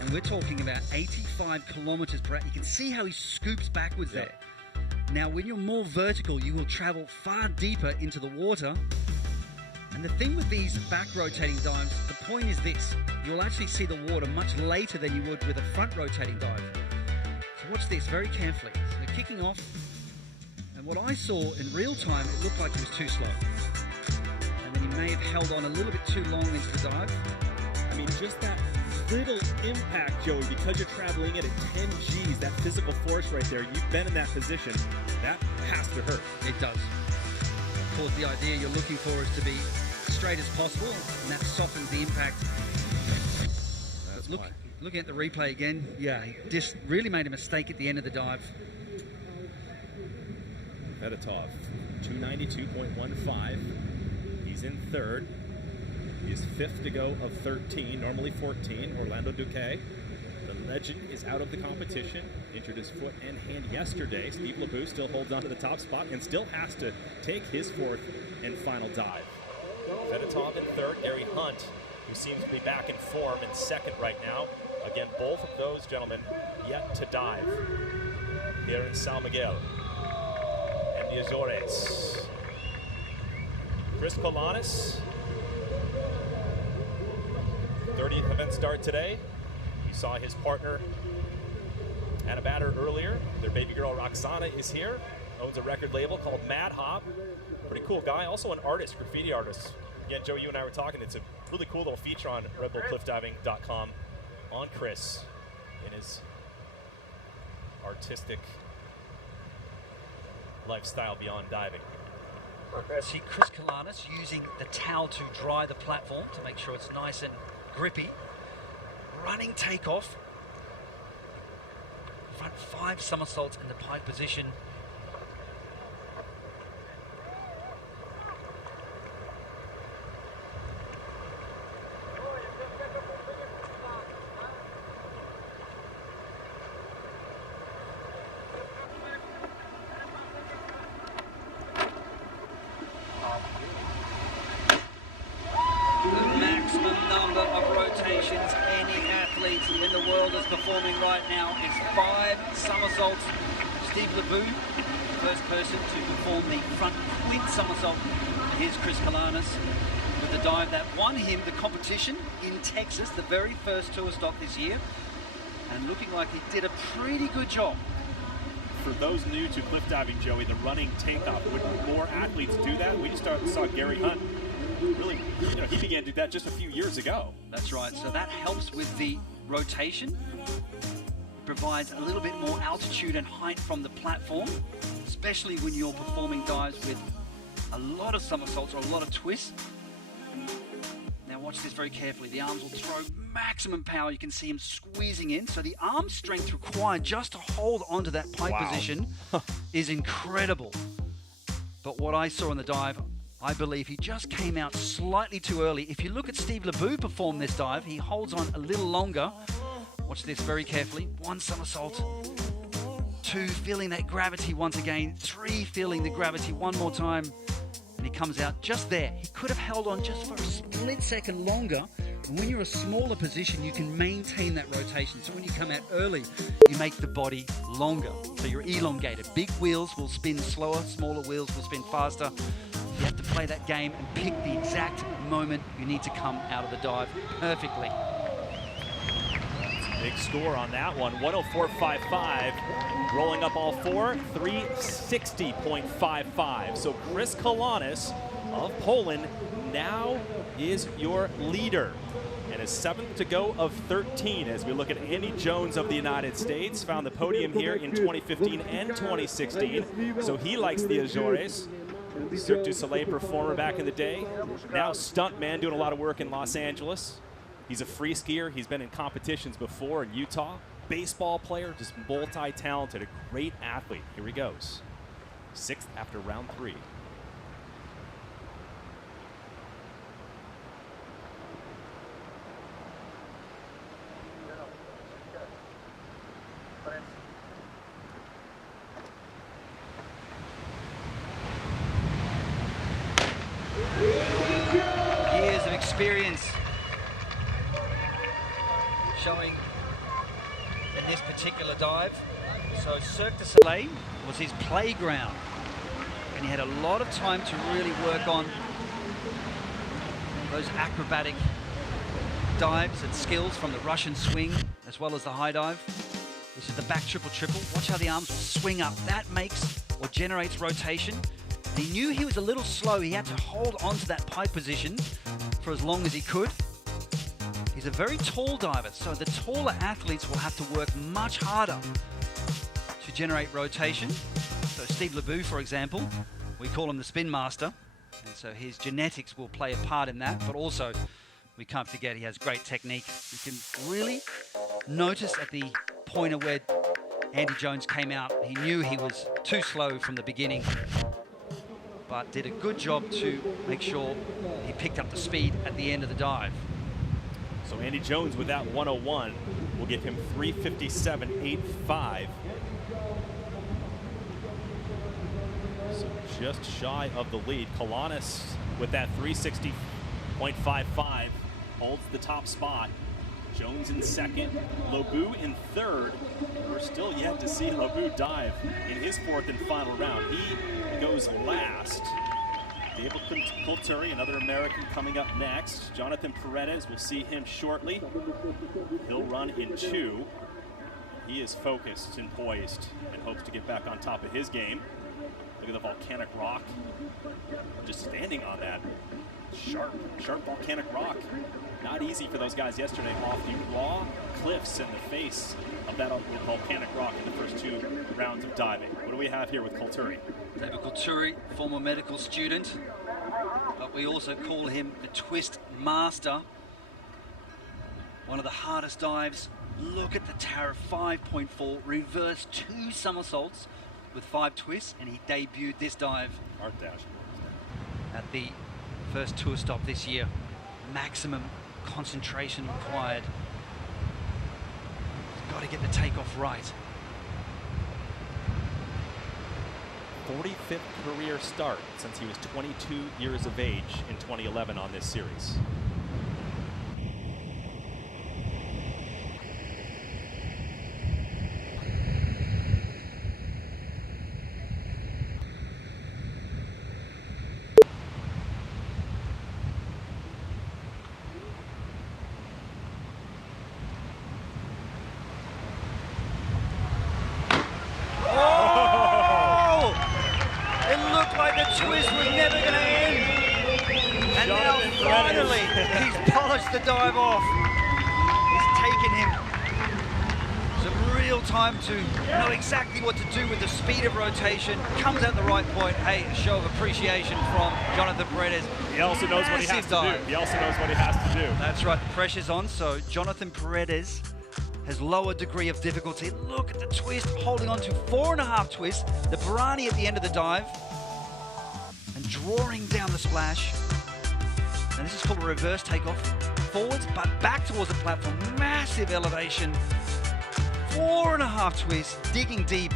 and we're talking about 85 kilometers per hour. You can see how he scoops backwards there. Now, when you're more vertical, you will travel far deeper into the water. And the thing with these back rotating dives, the point is this: you'll actually see the water much later than you would with a front rotating dive. So watch this very carefully. So they're kicking off, and what I saw in real time, it looked like he was too slow. He may have held on a little bit too long into the dive. I mean, just that little impact, Joey, because you're traveling at 10 Gs, that physical force right there, you've been in that position, that has to hurt. It does. Of course, the idea you're looking for is to be straight as possible, and that softens the impact. Looking at the replay again, yeah, he just really made a mistake at the end of the dive. Fedotov, 292.15. He's in third. He's fifth to go of 13, normally 14. Orlando Duque, the legend, is out of the competition. Injured his foot and hand yesterday. Steve LeBou still holds on to the top spot and still has to take his fourth and final dive. Fedotov in third. Gary Hunt, who seems to be back in form, in second right now. Again, both of those gentlemen yet to dive here in São Miguel and the Azores. Chris Kolonis, 30th event start today. You saw his partner, Anna Batter, earlier. Their baby girl, Roxana, is here. Owns a record label called Mad Hop. Pretty cool guy. Also an artist, graffiti artist. Again, Joe, you and I were talking. It's a really cool little feature on redbullcliffdiving.com on Chris in his artistic lifestyle beyond diving. See Chris Kolonis using the towel to dry the platform to make sure it's nice and grippy. Running takeoff. Front 5 somersaults in the pike position. In the world is performing right now is 5 somersaults. Steve LeBou, first person to perform the front quint somersault. Here's Chris Kalanis with the dive that won him the competition in Texas, the very first tour stock this year, and looking like he did a pretty good job. For those new to cliff diving, Joey, the running takeoff, would more athletes do that? We just saw Gary Hunt. Really, he began to do that just a few years ago. That's right. So that helps with the rotation. It provides a little bit more altitude and height from the platform, especially when you're performing dives with a lot of somersaults or a lot of twists. Now watch this very carefully. The arms will throw maximum power. You can see him squeezing in. So the arm strength required just to hold onto that pike position is incredible. But what I saw in the dive, I believe he just came out slightly too early. If you look at Steve LeBou perform this dive, he holds on a little longer. Watch this very carefully. 1 somersault. 2, feeling that gravity once again. 3, feeling the gravity one more time. And he comes out just there. He could have held on just for a split second longer. And when you're a smaller position, you can maintain that rotation. So when you come out early, you make the body longer. So you're elongated. Big wheels will spin slower, smaller wheels will spin faster. You have to play that game and pick the exact moment you need to come out of the dive perfectly. Big score on that one, 104.55. Rolling up all 4, 360.55. So Chris Kalanis of Poland now is your leader. And his 7th to go of 13 as we look at Andy Jones of the United States. Found the podium here in 2015 and 2016. So he likes the Azores. Cirque du Soleil performer back in the day. Now stuntman, doing a lot of work in Los Angeles. He's a free skier. He's been in competitions before in Utah. Baseball player, just multi-talented, a great athlete. Here he goes. 6th after round 3. Years of experience showing in this particular dive. So Cirque du Soleil was his playground, and he had a lot of time to really work on those acrobatic dives and skills from the Russian swing as well as the high dive. This is the back triple triple. Watch how the arms will swing up. That makes or generates rotation. He knew he was a little slow. He had to hold on to that pike position for as long as he could. He's a very tall diver, so the taller athletes will have to work much harder to generate rotation. So Steve LeBou, for example, we call him the spin master, and so his genetics will play a part in that, but also we can't forget he has great technique. You can really notice at the point of where Andy Jones came out, he knew he was too slow from the beginning, but did a good job to make sure he picked up the speed at the end of the dive. So Andy Jones with that 101 will give him 357.85. So just shy of the lead. Kalanis with that 360.55 holds the top spot. Jones in 2nd, LeBou in 3rd. We're still yet to see LeBou dive in his 4th and final round. He goes last. David Coulturi, another American, coming up next. Jonathan Paredes, we'll see him shortly. He'll run in 2. He is focused and poised and hopes to get back on top of his game. Look at the volcanic rock. Just standing on that sharp volcanic rock. Not easy for those guys yesterday off the raw cliffs in the face of that volcanic rock in the first 2 rounds of diving. What do we have here with Coulturi? David Coulturi, former medical student, but we also call him the twist master. One of the hardest dives. Look at the Tara, 5.4, reverse 2 somersaults with 5 twists, and he debuted this dive at the first tour stop this year. Maximum concentration required. Got to get the takeoff right. 45th career start since he was 22 years of age in 2011 on this series. Twist was never going to end. And now finally he's polished the dive off. It's taken him some real time to know exactly what to do with the speed of rotation. Comes at the right point. Hey, a show of appreciation from Jonathan Paredes. He also knows what he has to do. He also knows what he has to do. That's right, the pressure's on. So Jonathan Paredes has lower degree of difficulty. Look at the twist, holding on to 4.5 twists. The Barani at the end of the dive. And drawing down the splash. And this is called a reverse takeoff. Forwards, but back towards the platform. Massive elevation. 4.5 twists, digging deep.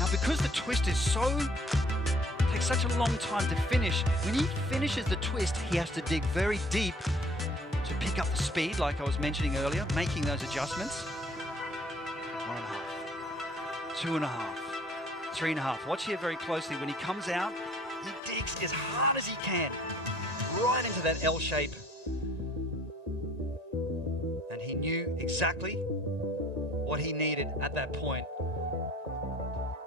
Now, because the twist is takes such a long time to finish, when he finishes the twist, he has to dig very deep to pick up the speed, like I was mentioning earlier, making those adjustments. 1.5, 2.5, 3.5. Watch here very closely. When he comes out, he digs as hard as he can, right into that L shape. And he knew exactly what he needed at that point.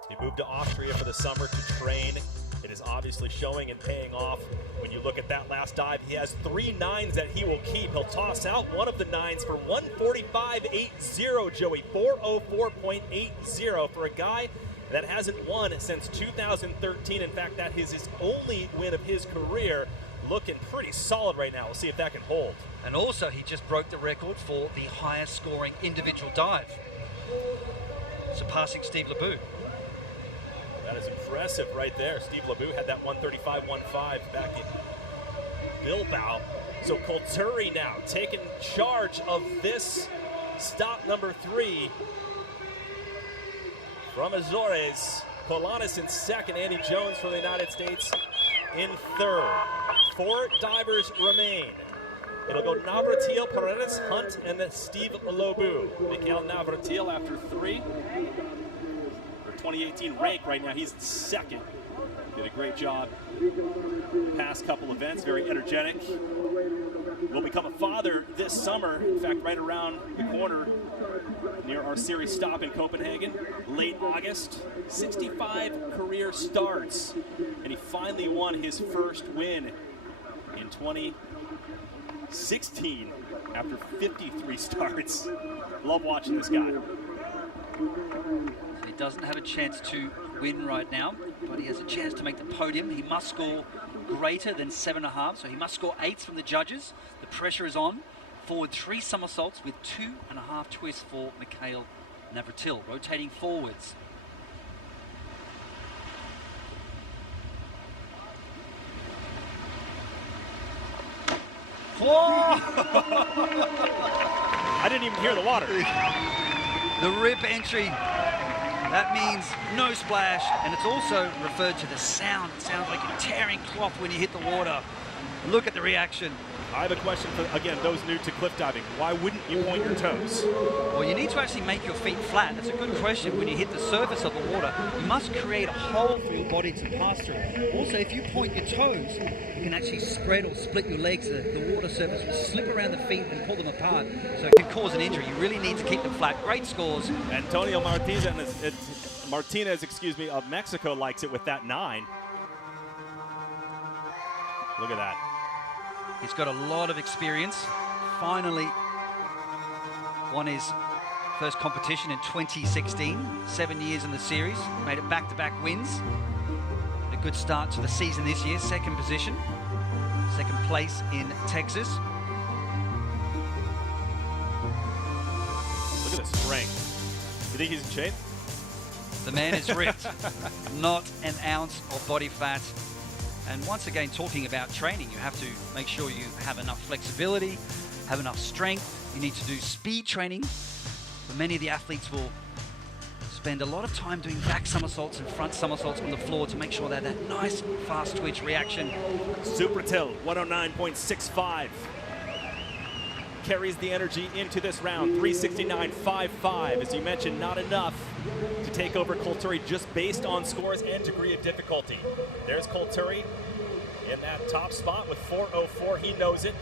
He moved to Austria for the summer to train. It is obviously showing and paying off. When you look at that last dive, he has 3 9s that he will keep. He'll toss out one of the 9s for 145.80, Joey. 404.80 for a guy that hasn't won since 2013. In fact, that is his only win of his career. Looking pretty solid right now. We'll see if that can hold. And also, he just broke the record for the highest scoring individual dive, surpassing Steve Lebeau. That is impressive right there. Steve Lebeau had that 135.15 back in Bilbao. So Colturi now taking charge of this stop number 3. From Azores, Colanis in second, Andy Jones from the United States in third. 4 divers remain. It'll go Navratil, Paredes, Hunt, and then Steve Lebeau. Mikhail Navratil after 3. For 2018 rank right now, he's in second. Did a great job past couple events, very energetic. Will become a father this summer. In fact, right around the corner near our series stop in Copenhagen, late August. 65 career starts, and he finally won his first win in 2016 after 53 starts. Love watching this guy. He doesn't have a chance to win right now, but he has a chance to make the podium. He must score greater than 7.5, so he must score 8s from the judges. The pressure is on. Forward 3 somersaults with 2.5 twists for Mikhail Navratil, rotating forwards. Whoa! I didn't even hear the water. The rip entry. That means no splash, and it's also referred to the sound. It sounds like a tearing cloth when you hit the water. Look at the reaction. I have a question for, again, those new to cliff diving. Why wouldn't you point your toes? Well, you need to actually make your feet flat. That's a good question. When you hit the surface of the water, you must create a hole for your body to pass through. Also, if you point your toes, you can actually spread or split your legs. The water surface will slip around the feet and pull them apart, so it can cause an injury. You really need to keep them flat. Great scores. Antonio Martinez, of Mexico likes it with that 9. Look at that. He's got a lot of experience. Finally won his first competition in 2016. 7 years in the series. Made it back-to-back wins. A good start to the season this year. Second position. Second place in Texas. You think he's in shape? The man is ripped, not an ounce of body fat. And once again, talking about training, you have to make sure you have enough flexibility, have enough strength. You need to do speed training. But many of the athletes will spend a lot of time doing back somersaults and front somersaults on the floor to make sure they have that nice fast twitch reaction. Super tilt, 109.65. Carries the energy into this round, 369.55. As you mentioned, not enough to take over Kulturi just based on scores and degree of difficulty. There's Kulturi in that top spot with 404. He knows it.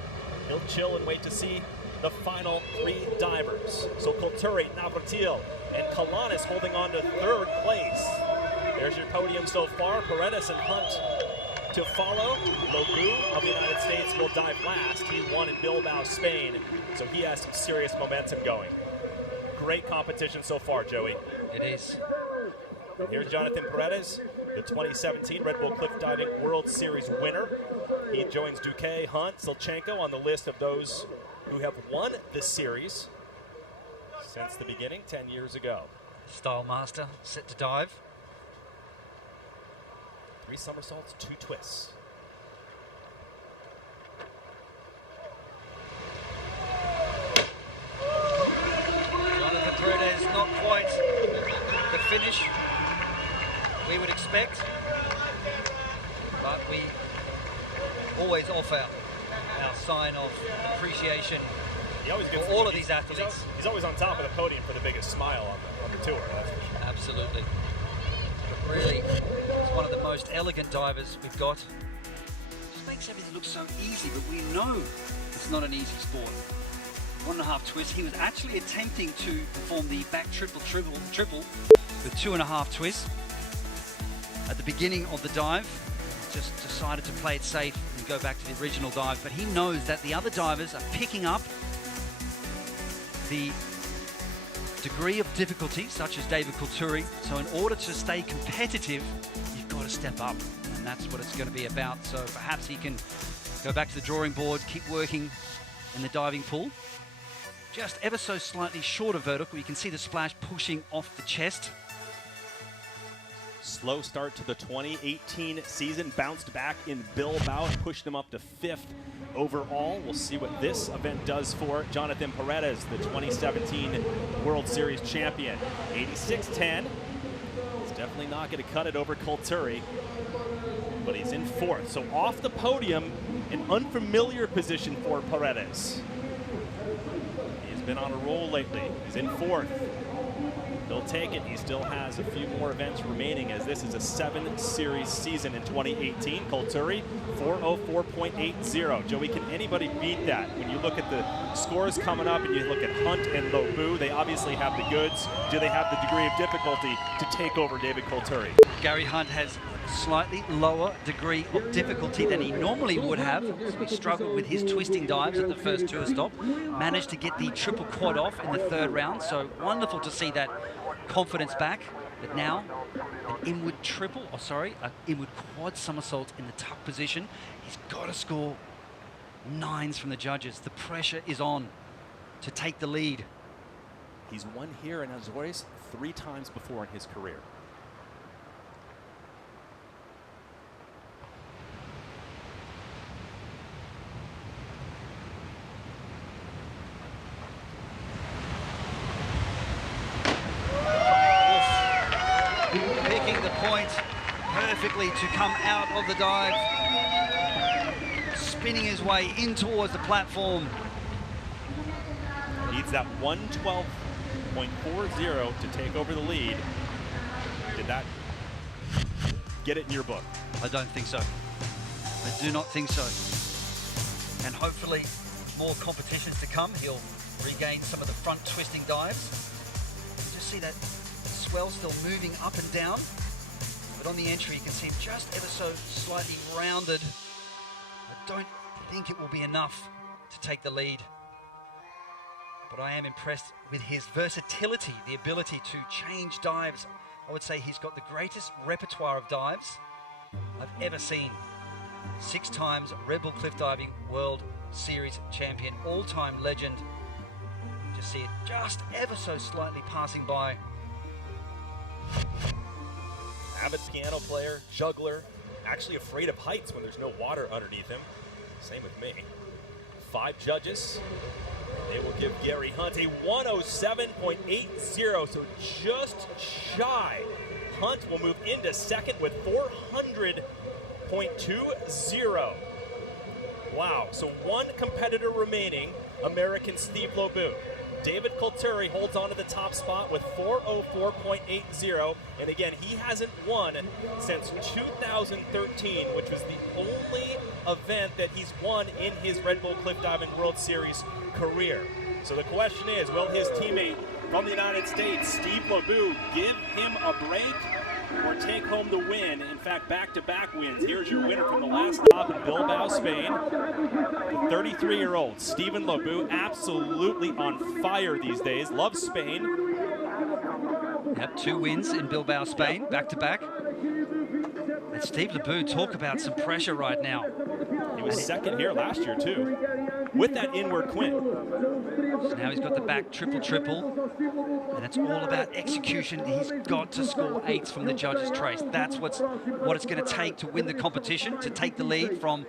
He'll chill and wait to see the final three divers. So Kulturi, Navratil, and Kalanis holding on to third place. There's your podium so far. Paredes and Hunt to follow. Lobu of the United States will dive last. He won in Bilbao, Spain, so he has some serious momentum going. Great competition so far, Joey. It is. Here's Jonathan Paredes, the 2017 Red Bull Cliff Diving World Series winner. He joins Duque, Hunt, Silchenko on the list of those who have won this series since the beginning 10 years ago. Style master, set to dive. 3 somersaults, 2 twists. Jonathan Paredes, not quite the finish we would expect, but we always offer our sign of appreciation for all of these athletes. He's always on top of the podium for the biggest smile on the tour. That's for sure. Absolutely. But really, he's one of the most elegant divers we've got. Just makes everything look so easy, but we know it's not an easy sport. 1.5 twists. He was actually attempting to perform the back triple with 2.5 twists at the beginning of the dive. Just decided to play it safe and go back to the original dive, but he knows that the other divers are picking up the degree of difficulty, such as David Kulturi. So in order to stay competitive, you've got to step up, and that's what it's going to be about. So perhaps he can go back to the drawing board, keep working in the diving pool. Just ever so slightly short of vertical. You can see the splash pushing off the chest. Slow start to the 2018 season, bounced back in Bilbao, pushed him up to 5th overall. We'll see what this event does for Jonathan Paredes, the 2017 World Series champion. 86.10. He's definitely not going to cut it over Kulturi, but he's in 4th. So off the podium, an unfamiliar position for Paredes. He's been on a roll lately. He's in 4th. He'll take it. He still has a few more events remaining, as this is a 7-series season in 2018. Kulturi, 404.80. Joey, can anybody beat that? When you look at the scores coming up and you look at Hunt and Lobu, they obviously have the goods. Do they have the degree of difficulty to take over David Kulturi? Gary Hunt has slightly lower degree of difficulty than he normally would have. He struggled with his twisting dives at the first tour stop. Managed to get the triple quad off in the 3rd round, so wonderful to see that confidence back. But now an inward inward quad somersault in the tuck position. He's got to score 9s from the judges. The pressure is on to take the lead. He's won here in Azores 3 times before in his career. Perfectly to come out of the dive, spinning his way in towards the platform. Needs that 112.40 to take over the lead. Did that get it in your book? I don't think so. I do not think so. And hopefully more competitions to come. He'll regain some of the front twisting dives. Just see that swell still moving up and down. But on the entry, you can see him just ever so slightly rounded. I don't think it will be enough to take the lead. But I am impressed with his versatility, the ability to change dives. I would say he's got the greatest repertoire of dives I've ever seen. 6 times Red Bull Cliff Diving World Series champion, all-time legend. Just see it just ever so slightly passing by Avid piano player, juggler, actually afraid of heights when there's no water underneath him. Same with me. 5 judges. They will give Gary Hunt a 107.80, so just shy. Hunt will move into second with 400.20. Wow, so one competitor remaining, American Steve Lobu. David Coulteri holds on to the top spot with 404.80, and again, he hasn't won since 2013, which was the only event that he's won in his Red Bull Cliff Diving World Series career. So the question is, will his teammate from the United States, Steve Lobu, give him a break or take home the win? In fact, back-to-back wins. Here's your winner from the last stop in Bilbao, Spain. The 33-year-old Stephen Lobu, absolutely on fire these days. Loves Spain. Yep, 2 wins in Bilbao, Spain, back-to-back. And Steve Lobu, talk about some pressure right now. He was second here last year, too, with that inward quint. So now he's got the back triple, and it's all about execution. He's got to score 8s from the judges' trace. That's what it's going to take to win the competition, to take the lead from,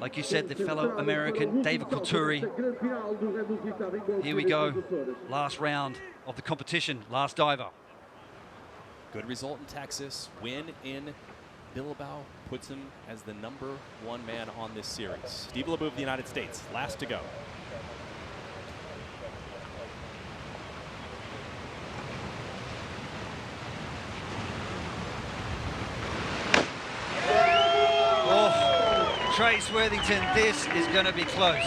like you said, the fellow American, David Coulteri. Here we go, last round of the competition, last diver. Good result in Texas, win in Bilbao puts him as the #1 man on this series. Steve Lobu of the United States, last to go. Oh, Trace Worthington, this is going to be close.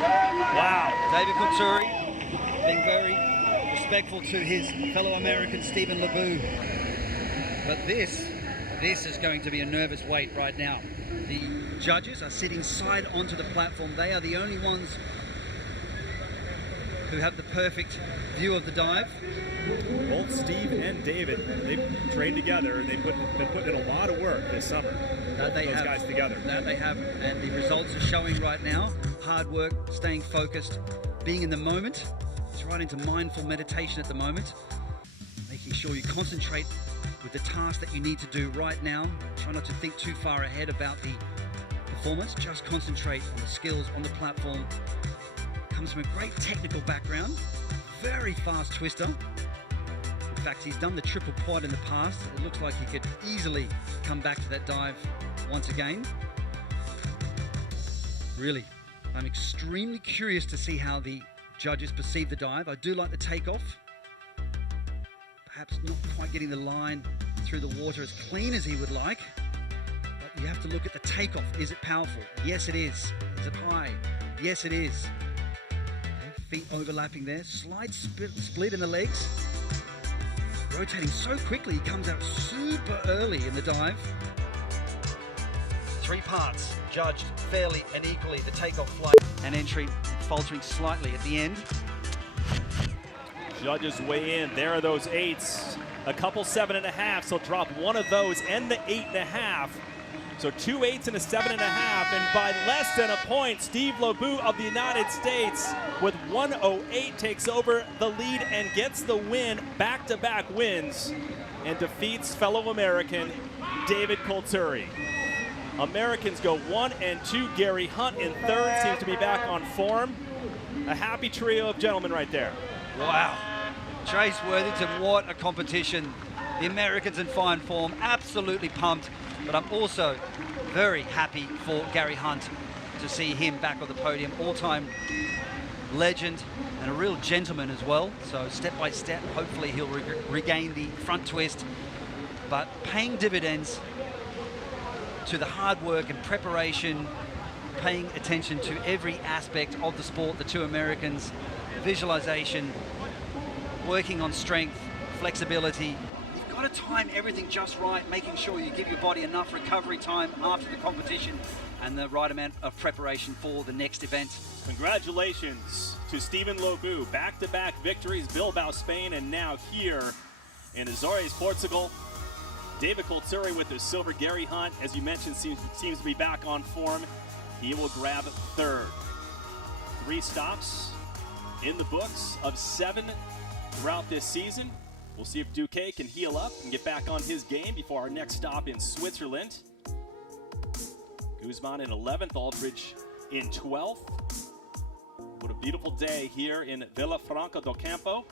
Wow, David Coulteri being very respectful to his fellow American Stephen Lobu. But this is going to be a nervous wait right now. The judges are sitting side onto the platform. They are the only ones who have the perfect view of the dive. Both Steve and David, they've trained together. They've been putting in a lot of work this summer. Those guys together. That they have, and the results are showing right now. Hard work, staying focused, being in the moment. It's right into mindful meditation at the moment. Making sure you concentrate with the task that you need to do right now. Try not to think too far ahead about the performance. Just concentrate on the skills on the platform. Comes from a great technical background. Very fast twister. In fact, he's done the triple quad in the past. It looks like he could easily come back to that dive once again. Really, I'm extremely curious to see how the judges perceive the dive. I do like the takeoff. Perhaps not quite getting the line through the water as clean as he would like. But you have to look at the takeoff. Is it powerful? Yes, it is. Is it high? Yes, it is. Okay, feet overlapping there. Slight split in the legs. Rotating so quickly, he comes out super early in the dive. 3 parts, judged fairly and equally. The takeoff flight and entry faltering slightly at the end. Judges weigh in. There are those 8s. A couple 7.5s. He'll drop one of those and the 8.5. So 2 8s and a 7.5. And by less than a point, Steve Lobu of the United States with 108 takes over the lead and gets the win. Back-to-back wins and defeats fellow American David Coulteri. Americans go 1 and 2. Gary Hunt in third, seems to be back on form. A happy trio of gentlemen right there. Wow. Trace Worthington, what a competition. The Americans in fine form, absolutely pumped. But I'm also very happy for Gary Hunt to see him back on the podium. All-time legend and a real gentleman as well. So step by step, hopefully he'll regain the front twist. But paying dividends to the hard work and preparation, paying attention to every aspect of the sport, the 2 Americans, visualization, working on strength, flexibility. You've got to time everything just right, making sure you give your body enough recovery time after the competition and the right amount of preparation for the next event. Congratulations to Stephen Lobu. Back-to-back victories, Bilbao, Spain, and now here in Azores, Portugal. David Coulteri with the silver. Gary Hunt, as you mentioned, seems to be back on form. He will grab third. 3 stops in the books of 7 throughout this season. We'll see if Duque can heal up and get back on his game before our next stop in Switzerland. Guzman in 11th, Aldridge in 12th. What a beautiful day here in Villafranca do Campo,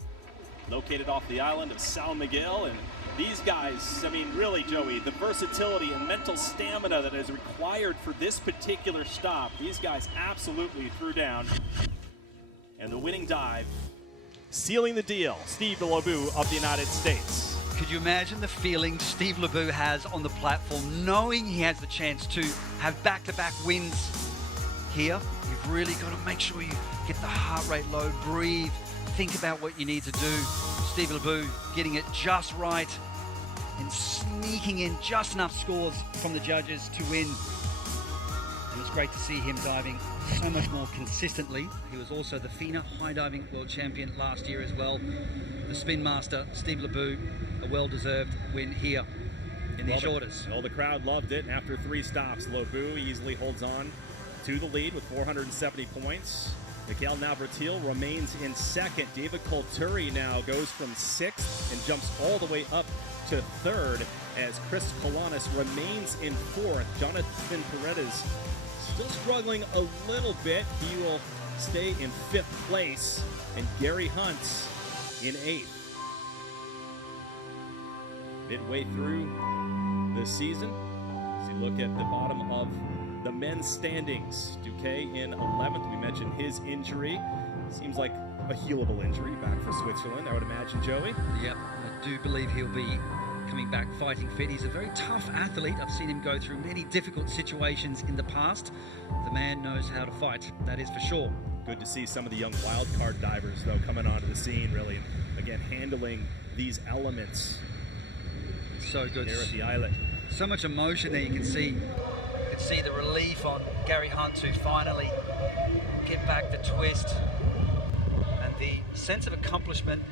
located off the island of São Miguel. And these guys, I mean, really, Joey, the versatility and mental stamina that is required for this particular stop, these guys absolutely threw down. And the winning dive, sealing the deal, Steve LeBeau of the United States. Could you imagine the feeling Steve LeBeau has on the platform, knowing he has the chance to have back-to-back wins here? You've really got to make sure you get the heart rate low, breathe, think about what you need to do. Steve LeBeau getting it just right and sneaking in just enough scores from the judges to win. And it's great to see him diving so much more consistently. He was also the FINA high diving world champion last year as well. The spin master, Steve LeBeau, a well-deserved win here in the Azores. Well, the crowd loved it. After 3 stops, LeBeau easily holds on to the lead with 470 points. Miguel Navratil remains in 2nd. David Colturi now goes from 6th and jumps all the way up to 3rd as Chris Kolonis remains in 4th. Jonathan Paredes still struggling a little bit. He will stay in 5th place. And Gary Hunt's in 8th. Midway through the season, as you look at the bottom of the men's standings, Duque in 11th. We mentioned his injury. Seems like a healable injury back for Switzerland, I would imagine, Joey. Yep, I do believe he'll be coming back fighting fit. He's a very tough athlete. I've seen him go through many difficult situations in the past. The man knows how to fight, that is for sure. Good to see some of the young wild card divers, though, coming onto the scene, really, and again, handling these elements. So good. Here at the islet. So much emotion there, you can see. You can see the relief on Gary Hunt to finally get back the twist. And the sense of accomplishment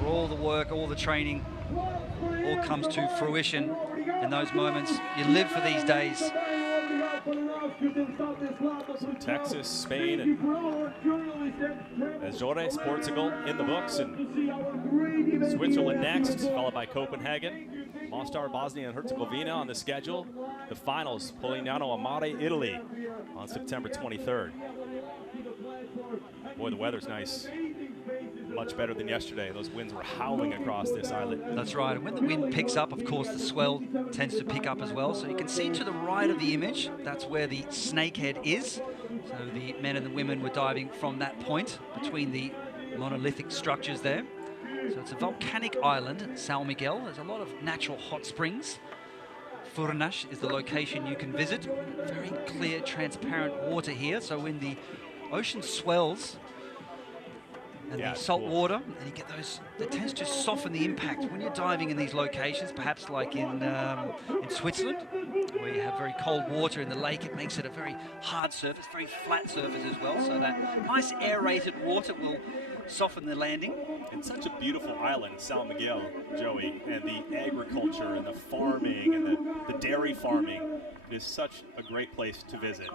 for all the work, all the training, all comes to fruition in those moments. You live for these days. So Texas, Spain, and Azores, Portugal in the books, and Switzerland next, followed by Copenhagen. Mostar, Bosnia and Herzegovina on the schedule. The finals, Polignano Amare, Italy on September 23rd. Boy, the weather's nice. Much better than yesterday. Those winds were howling across this islet. That's right, and when the wind picks up, of course, the swell tends to pick up as well. So you can see to the right of the image, that's where the snakehead is. So the men and the women were diving from that point between the monolithic structures there. So it's a volcanic island, São Miguel. There's a lot of natural hot springs. Furnas is the location you can visit. Very clear, transparent water here. So when the ocean swells, and the salt water, and you get those, it tends to soften the impact. When you're diving in these locations, perhaps like in Switzerland, where you have very cold water in the lake, it makes it a very hard surface, very flat surface as well, so that nice aerated water will soften the landing. It's such a beautiful island, São Miguel, Joey, and the agriculture and the farming and the dairy farming. It is such a great place to visit.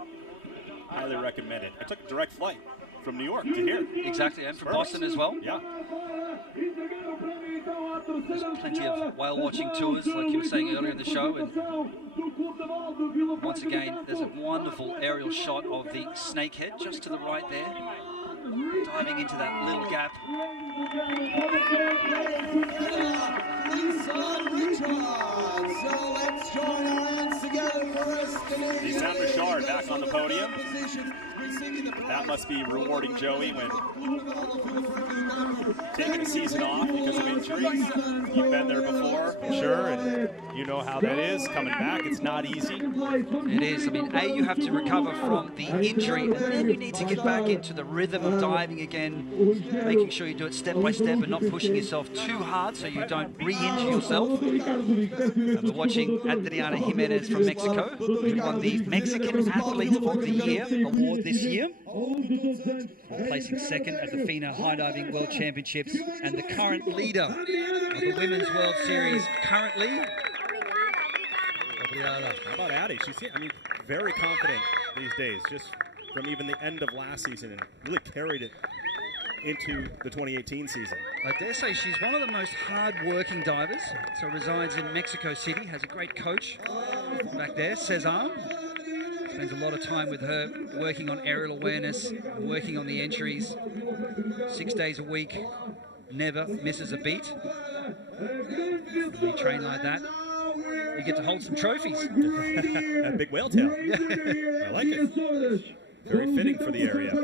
Highly recommended. I took a direct flight from New York to here. Exactly, and from Boston as well. Yeah. There's plenty of whale watching tours, like you were saying earlier in the show. And once again, there's a wonderful aerial shot of the snakehead just to the right there, diving into that little gap. So let's join our hands together for us. Lisanne Richard back on the podium. That must be rewarding, Joey, when taking a season off because of injuries. You've been there before, I'm sure, and you know how that is. Coming back, it's not easy. It is. I mean, A, you have to recover from the injury, and then you need to get back into the rhythm of diving again, making sure you do it step by step and not pushing yourself too hard so you don't re-injure yourself. And we're watching Adriana Jimenez from Mexico, who won the Mexican Athlete of the Year award this year, placing 2nd at the FINA High Diving World Championships, and the current leader of the Women's World Series currently. How about Addie? She's, very confident these days, just from even the end of last season, and really carried it into the 2018 season. I dare say she's one of the most hard-working divers. So resides in Mexico City, has a great coach back there, Cesar. Spends a lot of time with her working on aerial awareness, working on the entries, 6 days a week, never misses a beat. When you train like that, you get to hold some trophies. That big whale tail. I like it. Very fitting for the area. A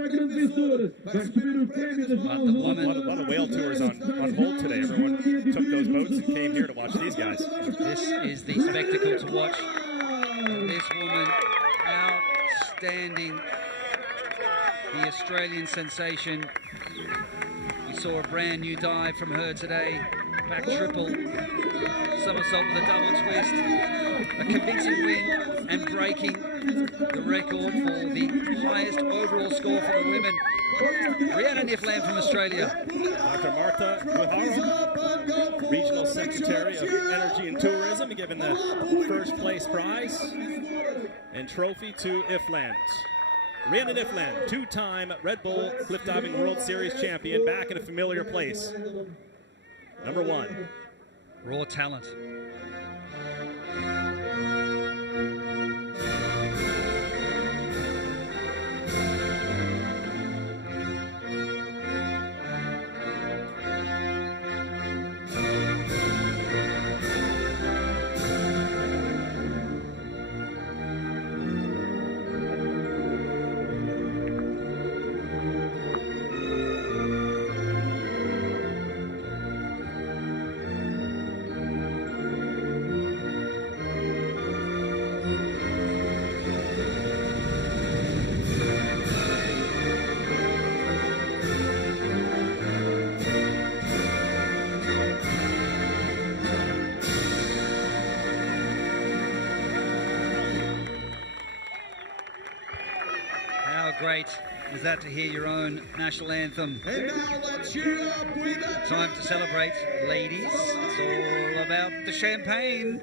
lot of whale tours on hold today. Everyone took those boats and came here to watch these guys. This is the spectacle to watch. This woman, outstanding. The Australian sensation. We saw a brand new dive from her today. Back triple, somersault with a double twist, a convincing win and breaking the record for the highest overall score for the women. Rhiannon Ifland from Australia. Dr. Martha Guihara, Regional Secretary of Energy and Tourism, given the first place prize and trophy to Ifland. Rhiannon Ifland, two-time Red Bull Cliff Diving World Series champion, back in a familiar place. Number 1. Raw talent. Great is that to hear your own national anthem. And now let's cheer up with a Time to celebrate, ladies. It's all about the champagne.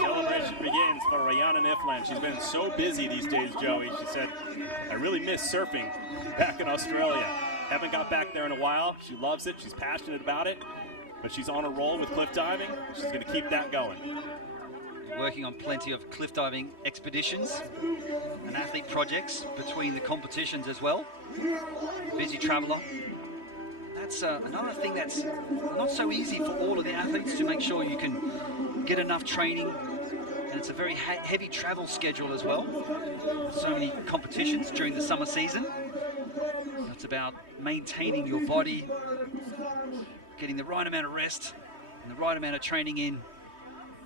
Celebration begins for Rhiannon Ifland. She's been so busy these days, Joey. She said, I really miss surfing back in Australia. Haven't got back there in a while. She loves it. She's passionate about it. But she's on a roll with cliff diving. She's going to keep that going. Working on plenty of cliff diving expeditions and athlete projects between the competitions as well. Busy traveller. That's another thing that's not so easy for all of the athletes to make sure you can get enough training. And it's a very heavy travel schedule as well. So many competitions during the summer season. It's about maintaining your body, getting the right amount of rest and the right amount of training in.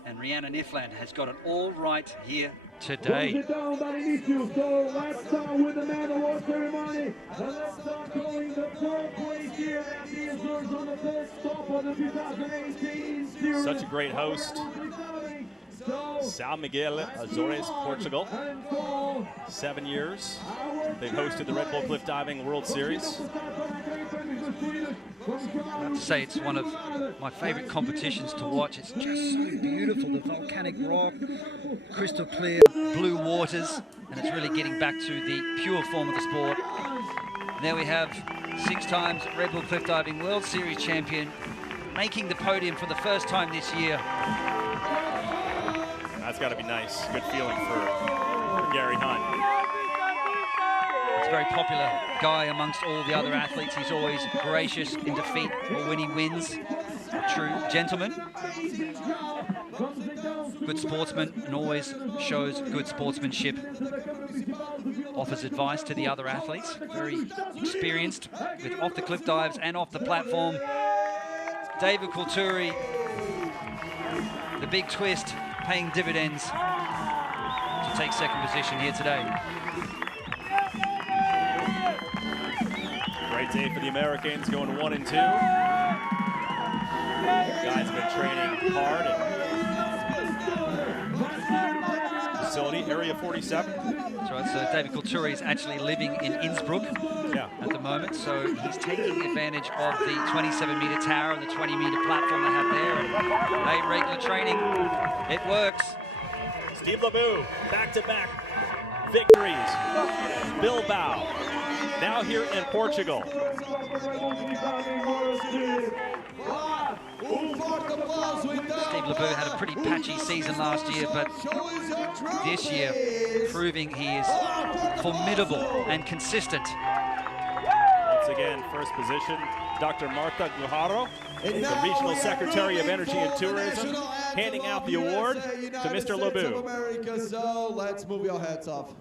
And Rhiannon Ifland has got it all right here today. Sit down, but I need you. So let's start with the man award ceremony. And let's start going the third place here at the Azores on the third stop of the 2018 series. Such a great host. São Miguel, Azores, Portugal. 7 years. They've hosted the Red Bull Cliff Diving World Series. I have to say it's one of my favorite competitions to watch. It's just so beautiful, the volcanic rock, crystal clear blue waters, and it's really getting back to the pure form of the sport. There we have 6 times Red Bull Cliff Diving World Series champion making the podium for the first time this year. That's got to be nice. Good feeling for Gary Hunt. He's a very popular guy amongst all the other athletes. He's always gracious in defeat or when he wins. A true gentleman. Good sportsman and always shows good sportsmanship. Offers advice to the other athletes. Very experienced with off the cliff dives and off the platform. David Kulturi, the big twist, paying dividends to take second position here today. Great day for the Americans, going 1 and 2. Guys have been training hard at facility, Area 47. That's right, so David Kulturi is actually living in Innsbruck at the moment, so he's taking advantage of the 27-meter tower and the 20-meter platform they have there, and late regular training. It works. Steve LeBeau, back-to-back victories. Bilbao, now here in Portugal. Steve LeBeau had a pretty patchy season last year, but this year proving he is formidable and consistent. Once again, first position, Dr. Marta Gujarro, the Regional Secretary of Energy and Tourism, handing out the award to Mr. LeBeau. So let's move your heads off.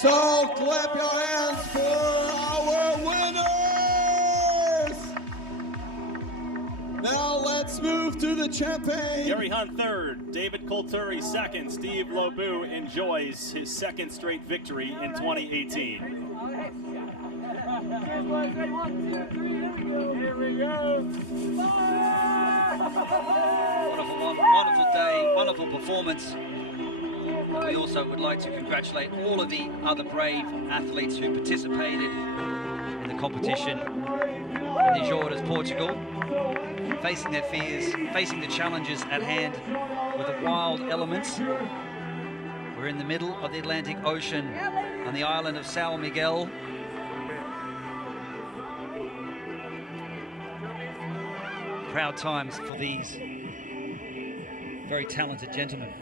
So clap your hands for our winners! Now let's move to the champagne. Gary Hunt third, David Colturi second, Steve LeBeau enjoys his second straight victory in 2018. Wonderful day, wonderful performance. We also would like to congratulate all of the other brave athletes who participated in the competition in the Azores, Portugal, facing their fears, facing the challenges at hand with the wild elements. We're in the middle of the Atlantic Ocean on the island of São Miguel. Proud times for these very talented gentlemen.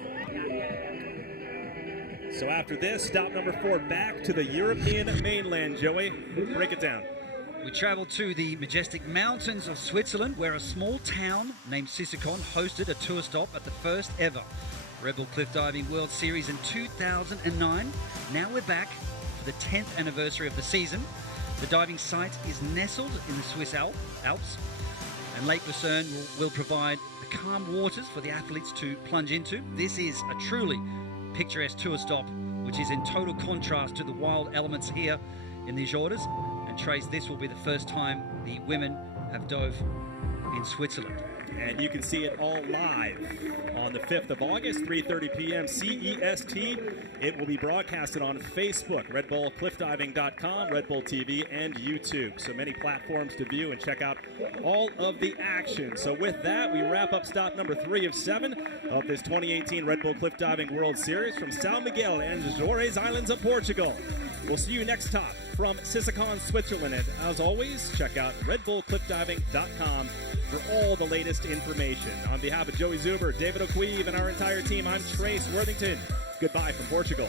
So after this, stop number 4, back to the European mainland, Joey. Break it down. We traveled to the majestic mountains of Switzerland, where a small town named Sissicon hosted a tour stop at the first ever Red Bull Cliff Diving World Series in 2009. Now we're back for the 10th anniversary of the season. The diving site is nestled in the Swiss Alps, and Lake Lucerne will provide the calm waters for the athletes to plunge into. This is a truly picturesque tour stop, which is in total contrast to the wild elements here in the Azores. And Trace, this will be the first time the women have dove in Switzerland. And you can see it all live on the 5th of August, 3:30 p.m. CEST. It will be broadcasted on Facebook, RedBullCliffDiving.com, Red Bull TV, and YouTube. So many platforms to view and check out all of the action. So with that, we wrap up stop number 3 of 7 of this 2018 Red Bull Cliff Diving World Series from São Miguel and Azores Islands of Portugal. We'll see you next stop from Sissicon, Switzerland. And as always, check out RedBullCliffDiving.com for all the latest information. On behalf of Joey Zuber, David O'Queeve, and our entire team, I'm Trace Worthington. Goodbye from Portugal.